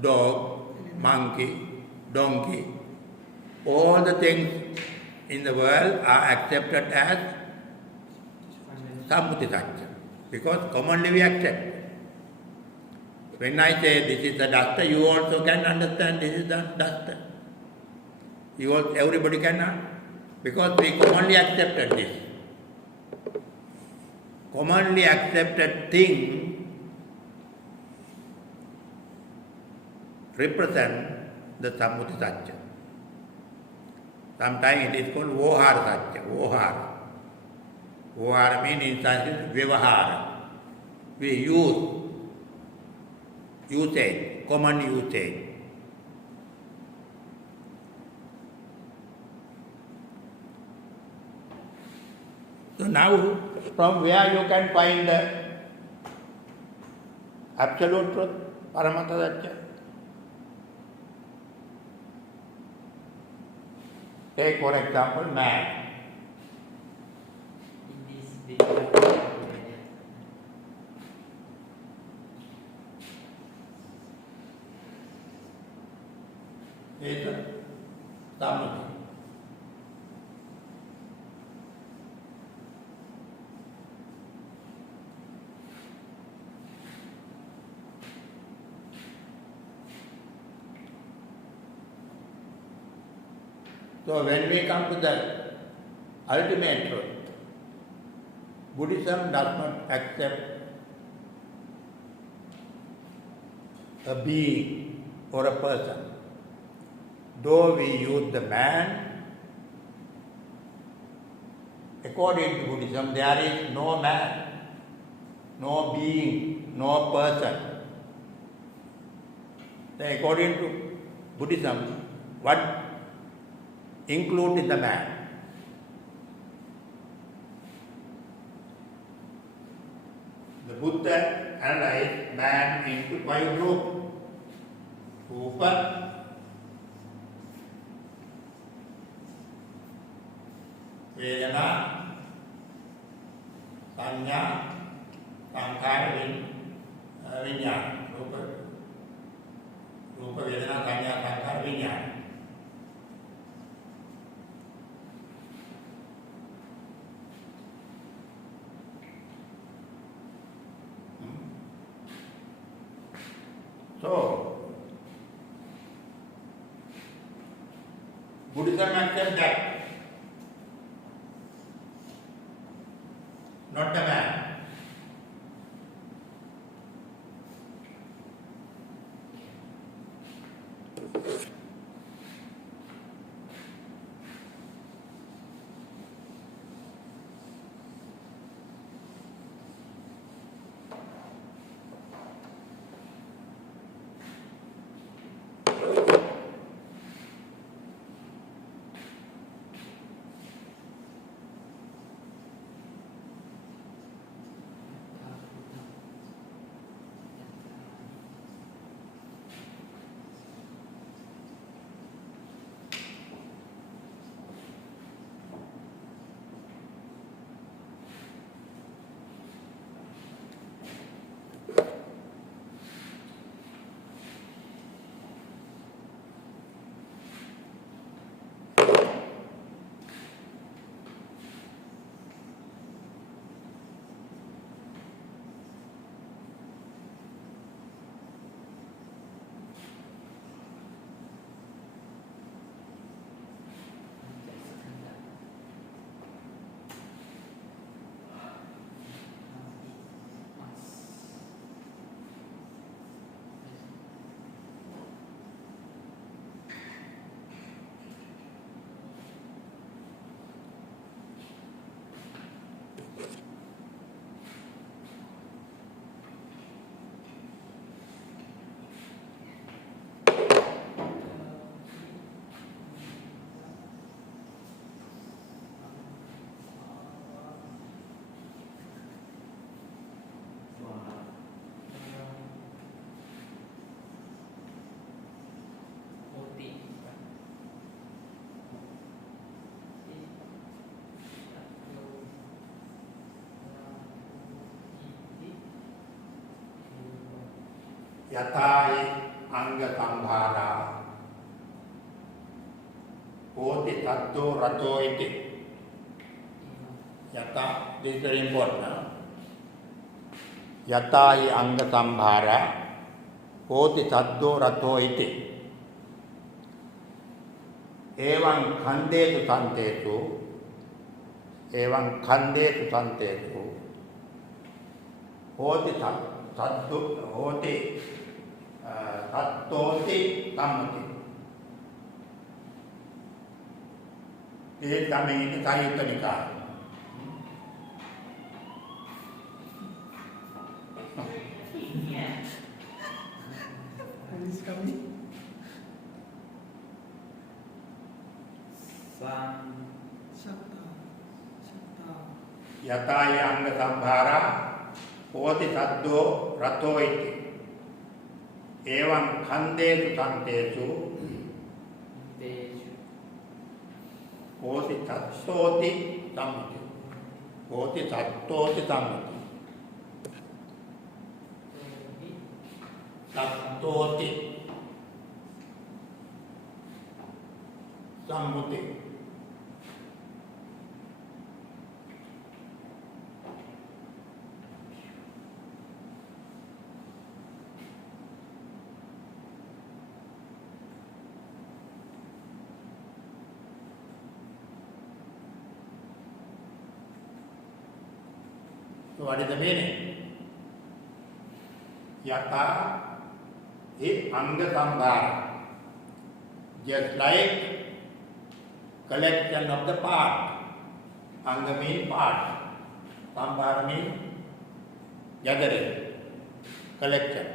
dog, monkey, donkey, all the things in the world are accepted as Sammuti Satya, because commonly we accept. When I say this is a duster, you also can understand this is a duster. Everybody cannot, because we commonly accepted this. Commonly accepted thing represent the Sammuti Satya. Sometimes it is called Vohara Satya. Vohara means in Sanskrit Vyavahara. We usage, common usage. So now, from where you can find the absolute truth, Paramattha Satya? Take for example man. In this video, Is a Sammuti. So when we come to the ultimate truth, Buddhism does not accept a being or a person. Though we use the man, according to Buddhism, there is no man, no being, no person. Then according to Buddhism, what included the man? The Buddha analyzed man into 5 groups. Rupa, Vedana, Sanya, Sankhara, Vinyana. Rupa, Vedana, Sanya, Sankhara, Vinyana. So, Buddhism accepts that. Not the man. Yatai anga sambhara Koti tatto rato iti. Yata, this is very important. Yatai anga sambhara Koti tatto rato iti. Evam khandetu santetu Evam khandetu santetu Koti tatto Hoti Tattoti Tammati. This is coming in the Sayutta Nikaya. And it's coming. Shatta. Yataya anga sambhara Koti tatto rato iti. Evam khandetu santetu Koti tattoti tammati. Koti tattoti tammati. Tattoti sammuti. So what is the meaning? Yata is anga sambhara. Just like collection of the part. Anga means part. Sambhara means gathering, collection.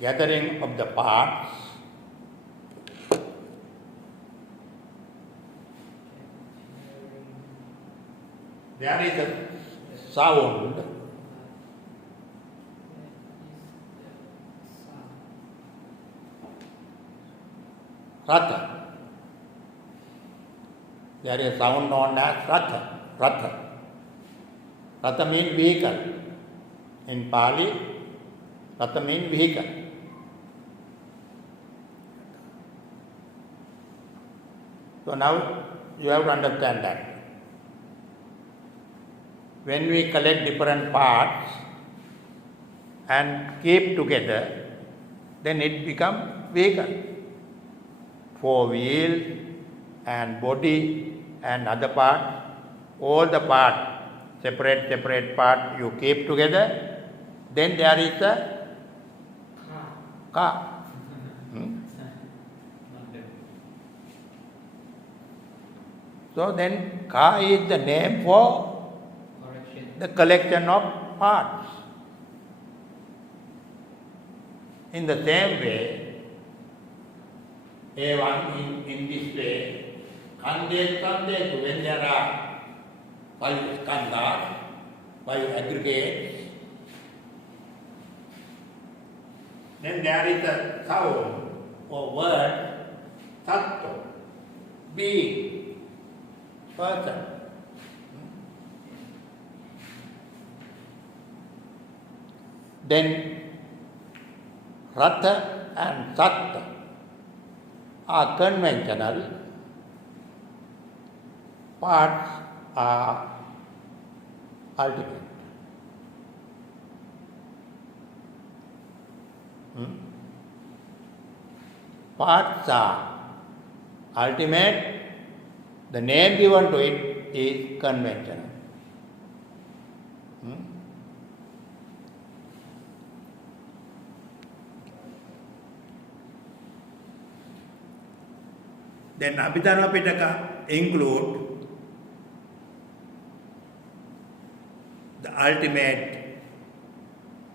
Gathering of the parts. There is a sound. Ratha. There is a sound known as Ratha. Ratha. Ratha means vehicle. In Pali, Ratha means vehicle. So now you have to understand that. When we collect different parts, and keep together, then it becomes vehicle. 4 wheels and body and other parts, all the parts, separate part you keep together, then there is a car. So then car is the name for the collection of parts. In the same way, A1 in this way, Kande, when there are 5 skandhas, 5 aggregates, then there is a sound or word, sattva, being, person. Then Ratha and Sattva are conventional, parts are ultimate. Parts are ultimate, the name given to it is conventional. Then Abhidhamma Pitaka include the ultimate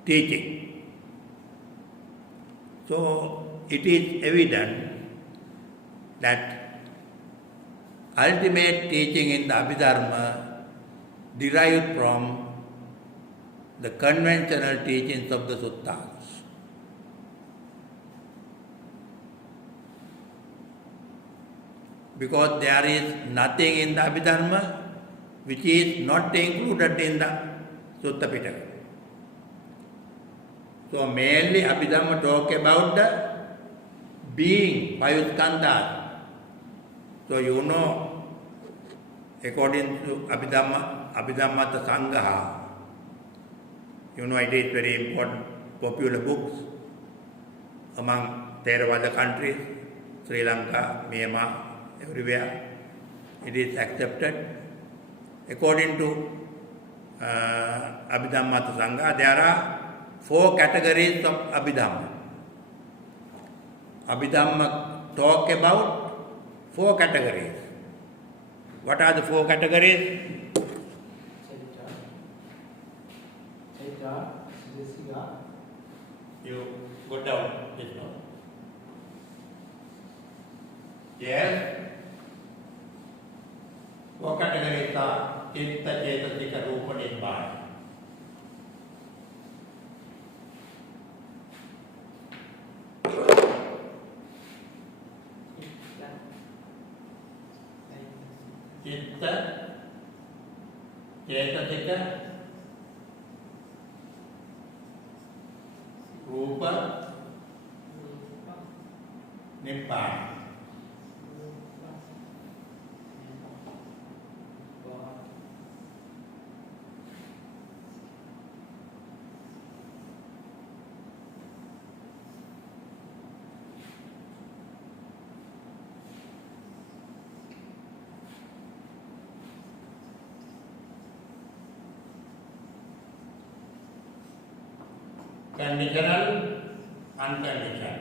teaching. So it is evident that ultimate teaching in the Abhidhamma derived from the conventional teachings of the suttas. Because there is nothing in the Abhidhamma which is not included in the Sutta Pitaka. So mainly Abhidhamma talk about the being, 5 skandhas. So you know, according to Abhidhamma Sangha, you know it is very important, popular books among Theravada countries, Sri Lanka, Myanmar, everywhere. It is accepted. According to Abhidhamma Sangha, there are 4 categories of Abhidhamma. Abhidhamma talk about 4 categories. What are the 4 categories? You go down this one. Yes. 4 categories are Chitta, Cetasika, Rupa, Nibbana. Chitta, Cetasika, Rupa, Nibbana. Conditional, unconditional.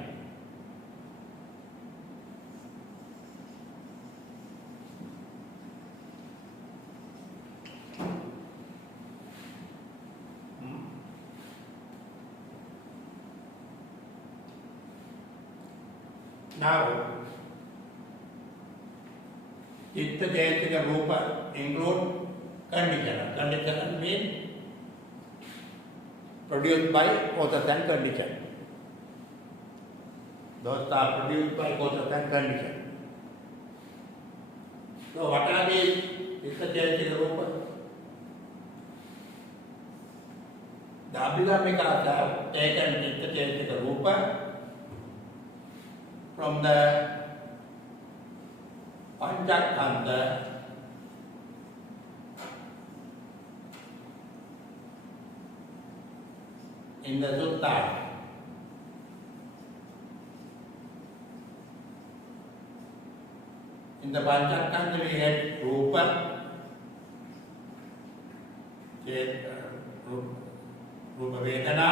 Now, Chitta, Cetasika, Rupa include conditional. Conditional means produced by causes and condition. Those are produced by causes and condition. So what are these Chitta, Cetasika, Rupa? The Abhidhammikas have taken Chitta, Cetasika, Rupa from the Panchakanda in the sutta. In the Panchakanda we had Rupa, Rupa Vedana,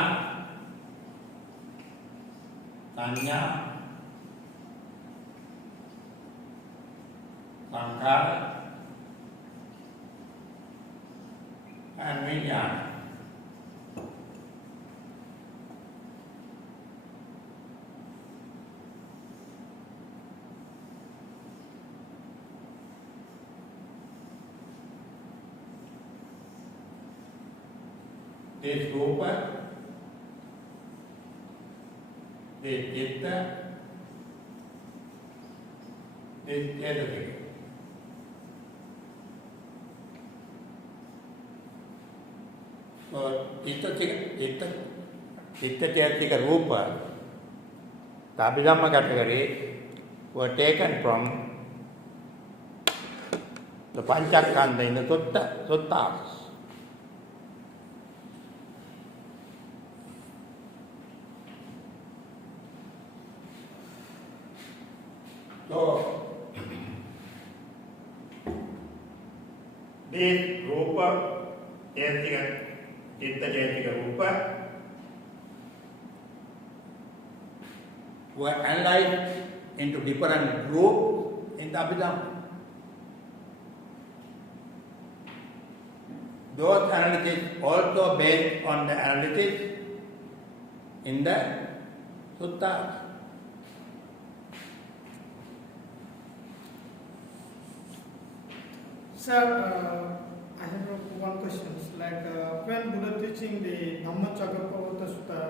Sanya, Sankhara, and Vijnana. This Rupa, this Chitta, this Cetasiga. So, Chitta Cetasiga Rupa, the Abhidhamma category, were taken from the Panchakanda in the Suttas. So, this Rupa, Chitta Cetasiga Rupa, were analyzed into different groups in the Abhidhamma. Those analyses also based on the analysis in the Suttas. Sir, I have one question. Like when Buddha teaching the Dhammacakkappavattana Sutta,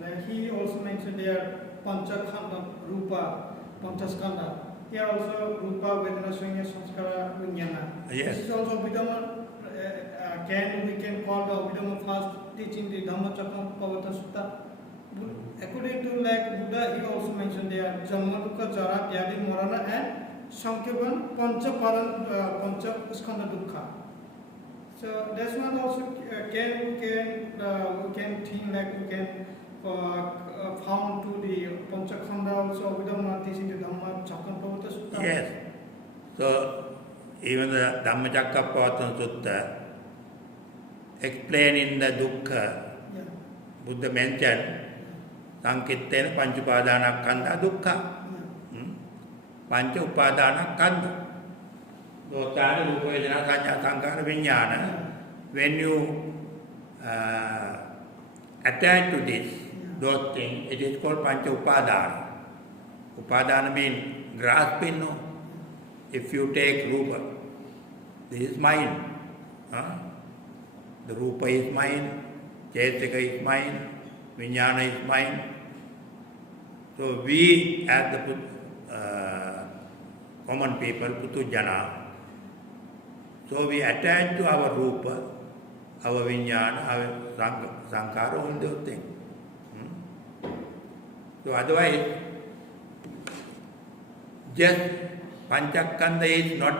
like he also mentioned there Panchakhanda, Rupa, Panchaskanda. Here also Rupa, Vedana, Sanya, Sanskara, Vijnana. Yes. This is also Abhidhamma. We can call the Abhidhamma first teaching the Dhammacakkappavattana Sutta. According to like Buddha, he also mentioned there Jammadukkha, Jara, Vyadi, Marana, and Sankirtan, Pancha Skanda Dukkha. So that's not also we can think like we can found to the Panchakhanda also Abhidhamma teaching the Dhammacakkappavattana Sutta. Yes. So even the Dhammacakkappavattana Sutta explaining the dukkha, Yeah. Buddha mentioned Sankirtena Panchupadana Kanda Dukkha. Pancha Upadana Kanda. Those are Rupa Vedana Sanya Sankhara Vijnana. When you attach to this, those things, it is called Pancha Upadana. Upadana means grasping. No? If you take Rupa, this is mine. The Rupa is mine, Cetasiga is mine, Vijnana is mine. So we as the common people, Putujana, so we attach to our Rupa, our Vijnana, our Sankhara, all those things. So otherwise, just Panchakanda is not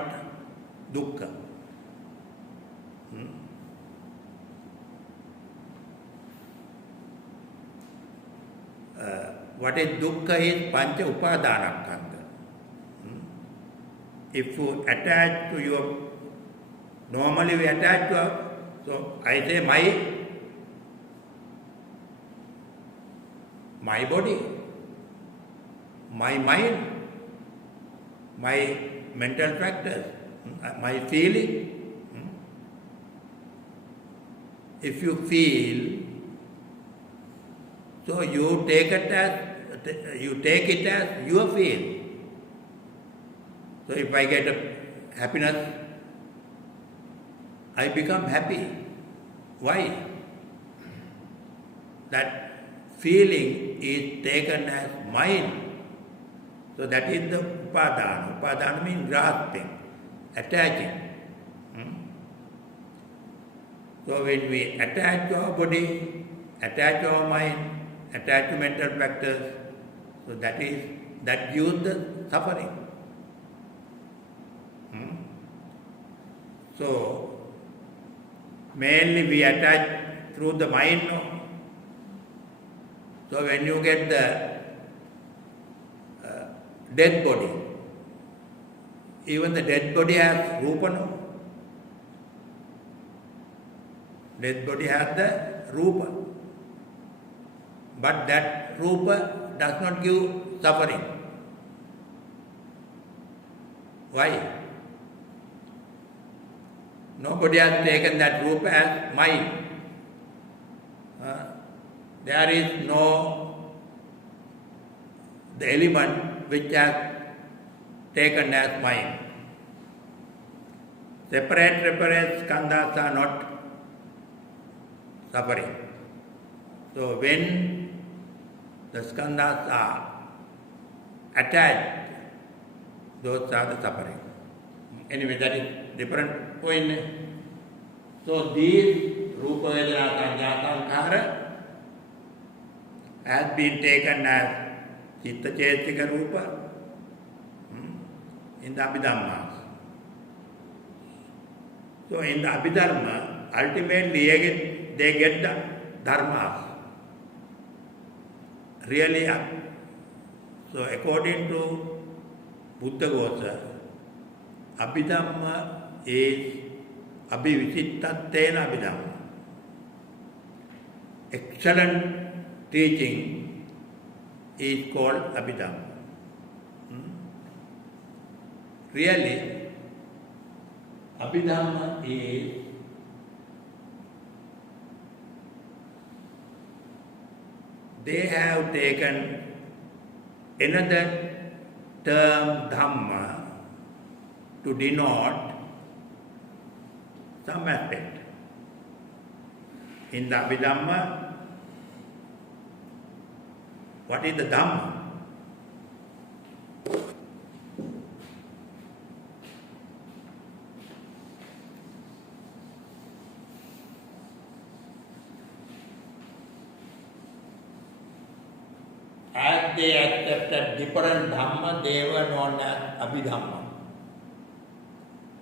dukkha. What is dukkha is Pancha Upadana Kanda. If you attach to your, normally we attach to, so I say my body, my mind, my mental factors, my feeling. If you feel, so you take it as your feel. So if I get a happiness, I become happy. Why? That feeling is taken as mine. So that is the upadana. Upadana means grasping, attaching. So when we attach to our body, attach to our mind, attach to mental factors, so that gives the suffering. So mainly we attach through the mind, no? So when you get the dead body, even the dead body has rupa, no? Dead body has the rupa. But that rupa does not give suffering. Why? Nobody has taken that rupa as mind. There is no the element which has taken as mind. Separate skandhas are not suffering. So when the skandhas are attached, those are the suffering. Anyway, that is different point. So these rupa, vedana, sanya, sankhara has been taken as chitta chetika rupa in the Abhidhamma. So in the Abhidhamma, ultimately again they get the dharmas. Really, so according to Buddha Ghosa, Abhidhamma is Abhivisittattena Abhidhamma. Excellent teaching is called Abhidhamma. Really, Abhidhamma is they have taken another term Dhamma to denote some aspect. In the Abhidhamma, what is the Dhamma? As they accepted different Dhamma, they were known as Abhidhamma.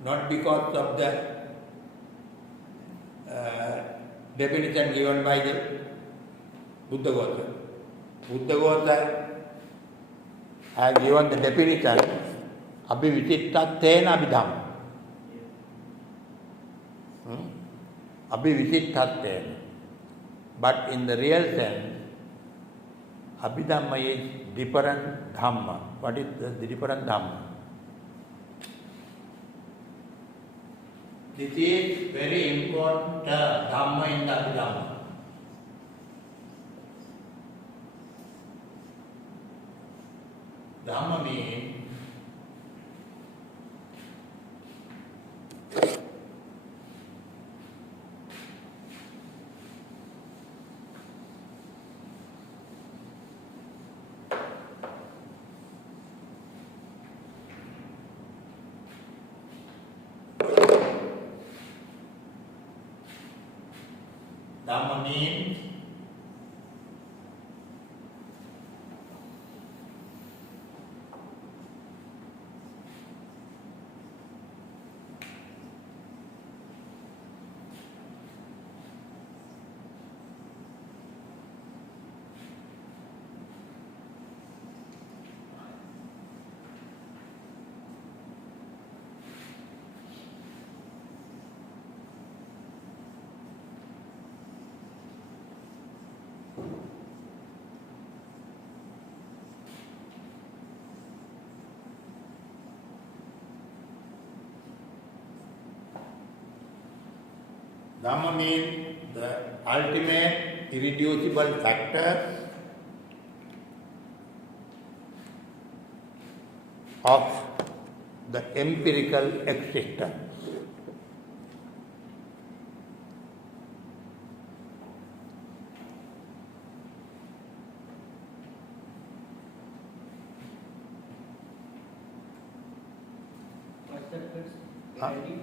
Not because of the definition given by the Buddha Ghosa. Buddha Ghosa has given the definition Abhivisittattena Abhidhamma. Abhivisittattena. But in the real sense, Abhidhamma is different Dhamma. What is the different Dhamma? This is very important Dhamma in the Abhidhamma. Dhamma means Dhamma means the ultimate irreducible factor of the empirical existence. What's that word?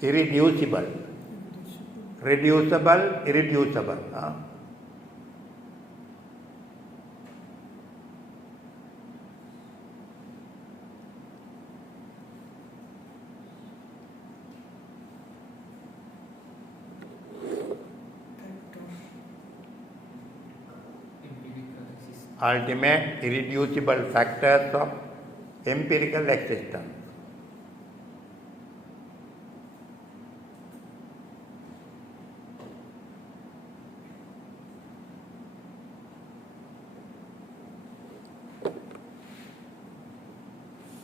Irreducible. Reducible, irreducible. ultimate irreducible factors of empirical existence.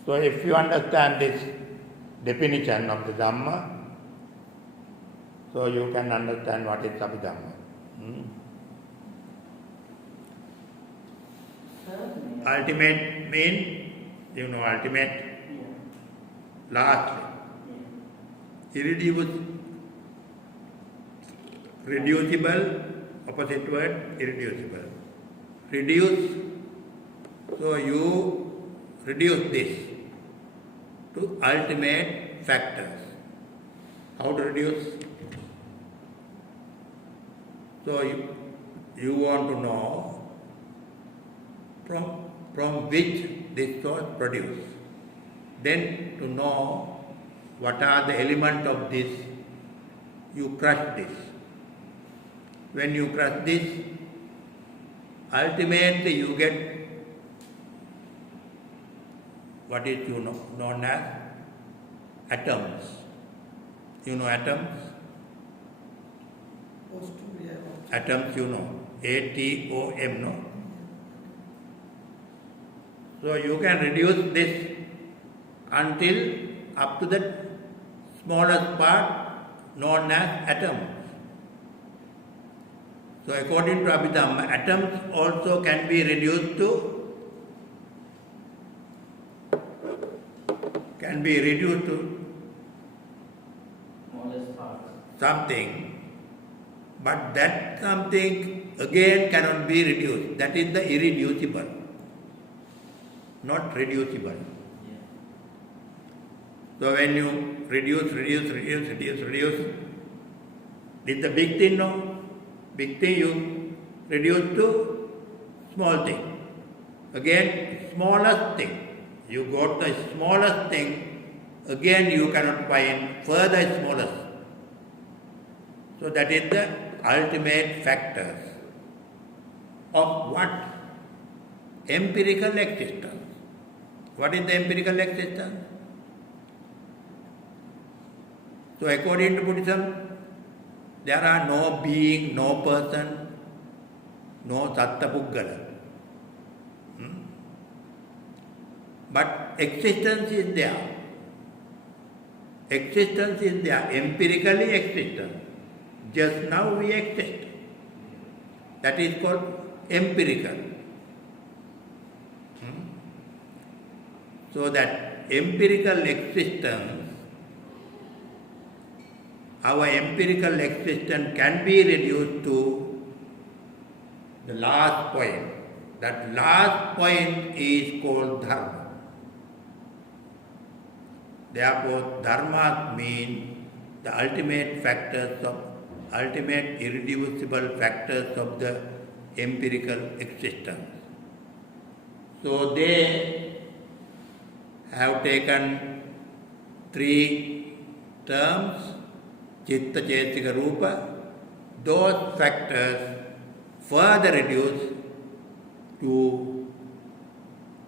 So if you understand this definition of the Dhamma, so you can understand what is Abhidhamma. Ultimate mean, you know, ultimate, lastly. Reducible, opposite word, irreducible. Reduce, so you reduce this to ultimate factors. How to reduce? So you want to know from which this was produced. Then to know what are the elements of this, you crush this. When you crush this, ultimately you get what is known as atoms. You know atoms? Atoms you know. A-T-O-M, no? So you can reduce this until up to the smallest part known as atoms. So according to Abhidhamma, atoms also can be reduced to Smallest part. something, but that something again cannot be reduced. That is the irreducible, not reducible. So when you reduce, it's the big thing, no? Big thing you reduce to small thing. Again, smallest thing. You got the smallest thing, again you cannot find further smallest. So that is the ultimate factors of what? Empirical existence. What is the empirical existence? So according to Buddhism, there are no being, no person, no satta puggala. But existence is there. Existence is there, empirically existence. Just now we exist. That is called empirical. So that empirical existence, our empirical existence can be reduced to the last point. That last point is called dharma. Therefore, dharma means the ultimate factors of, ultimate irreducible factors of the empirical existence. So they have taken three terms, chitta, chetika, rupa. Those factors further reduce to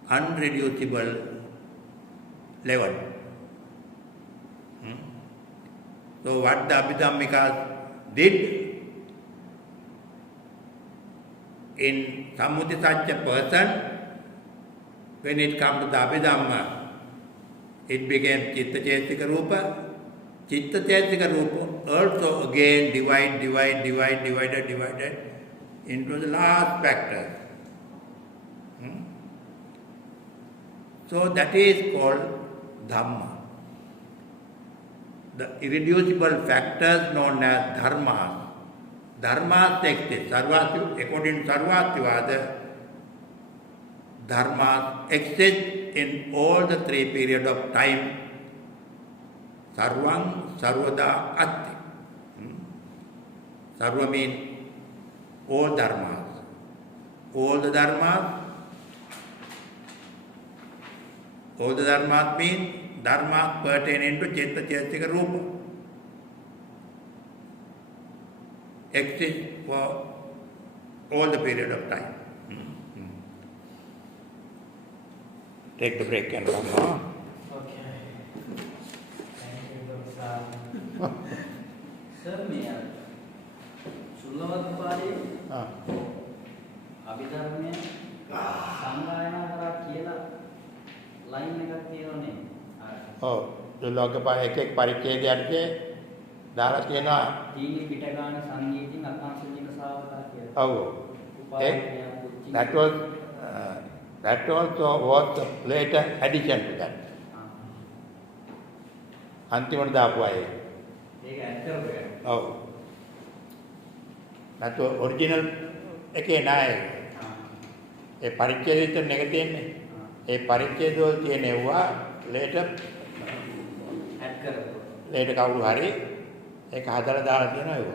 unreducible level. So what the Abhidhammikas did, in Sammutisacca person, when it comes to the Abhidhamma, it became Chitta Chetika Rupa. Chitta Chetika Rupa also again divided into the last factor. So that is called Dhamma. The irreducible factors known as dharmas. Dharmas exist. According to Sarvastivada, dharmas exist in all the three periods of time. Sarvam, Sarvada, Atti. Sarva means all dharmas. All the dharmas mean dharma pertaining to Chitta Chetika Rupa. Exist for all the period of time. take the break and come on. Okay. Thank you, Dr. Sir, may I? සුල්ලවත්පාදේ අභිධර්මය සංගායනා කරා කියලා line එකක් තියෙනනේ. ඔව්. දුල්ලෝකපාය එක පරිච්ඡේදයන්ට දාලා තියෙනවා. තීනි පිටකාණ සංගීතින් අකාංශලික ශාවකා කියලා. ඔව්. That also was a later addition to that. අන්තිමට දාපු අය. ඒක ඇත්තද? ඔව්. නැතු ඔරිජිනල් එකේ නෑ. ඒ පරිච්ඡේදෙත් එක තියෙන්නේ. ඒ පරිච්ඡේද වල තියෙනවා later ඇඩ් කරලා. later කවුරු හරි ඒක හදලා දාලා තියෙනවා ඒක.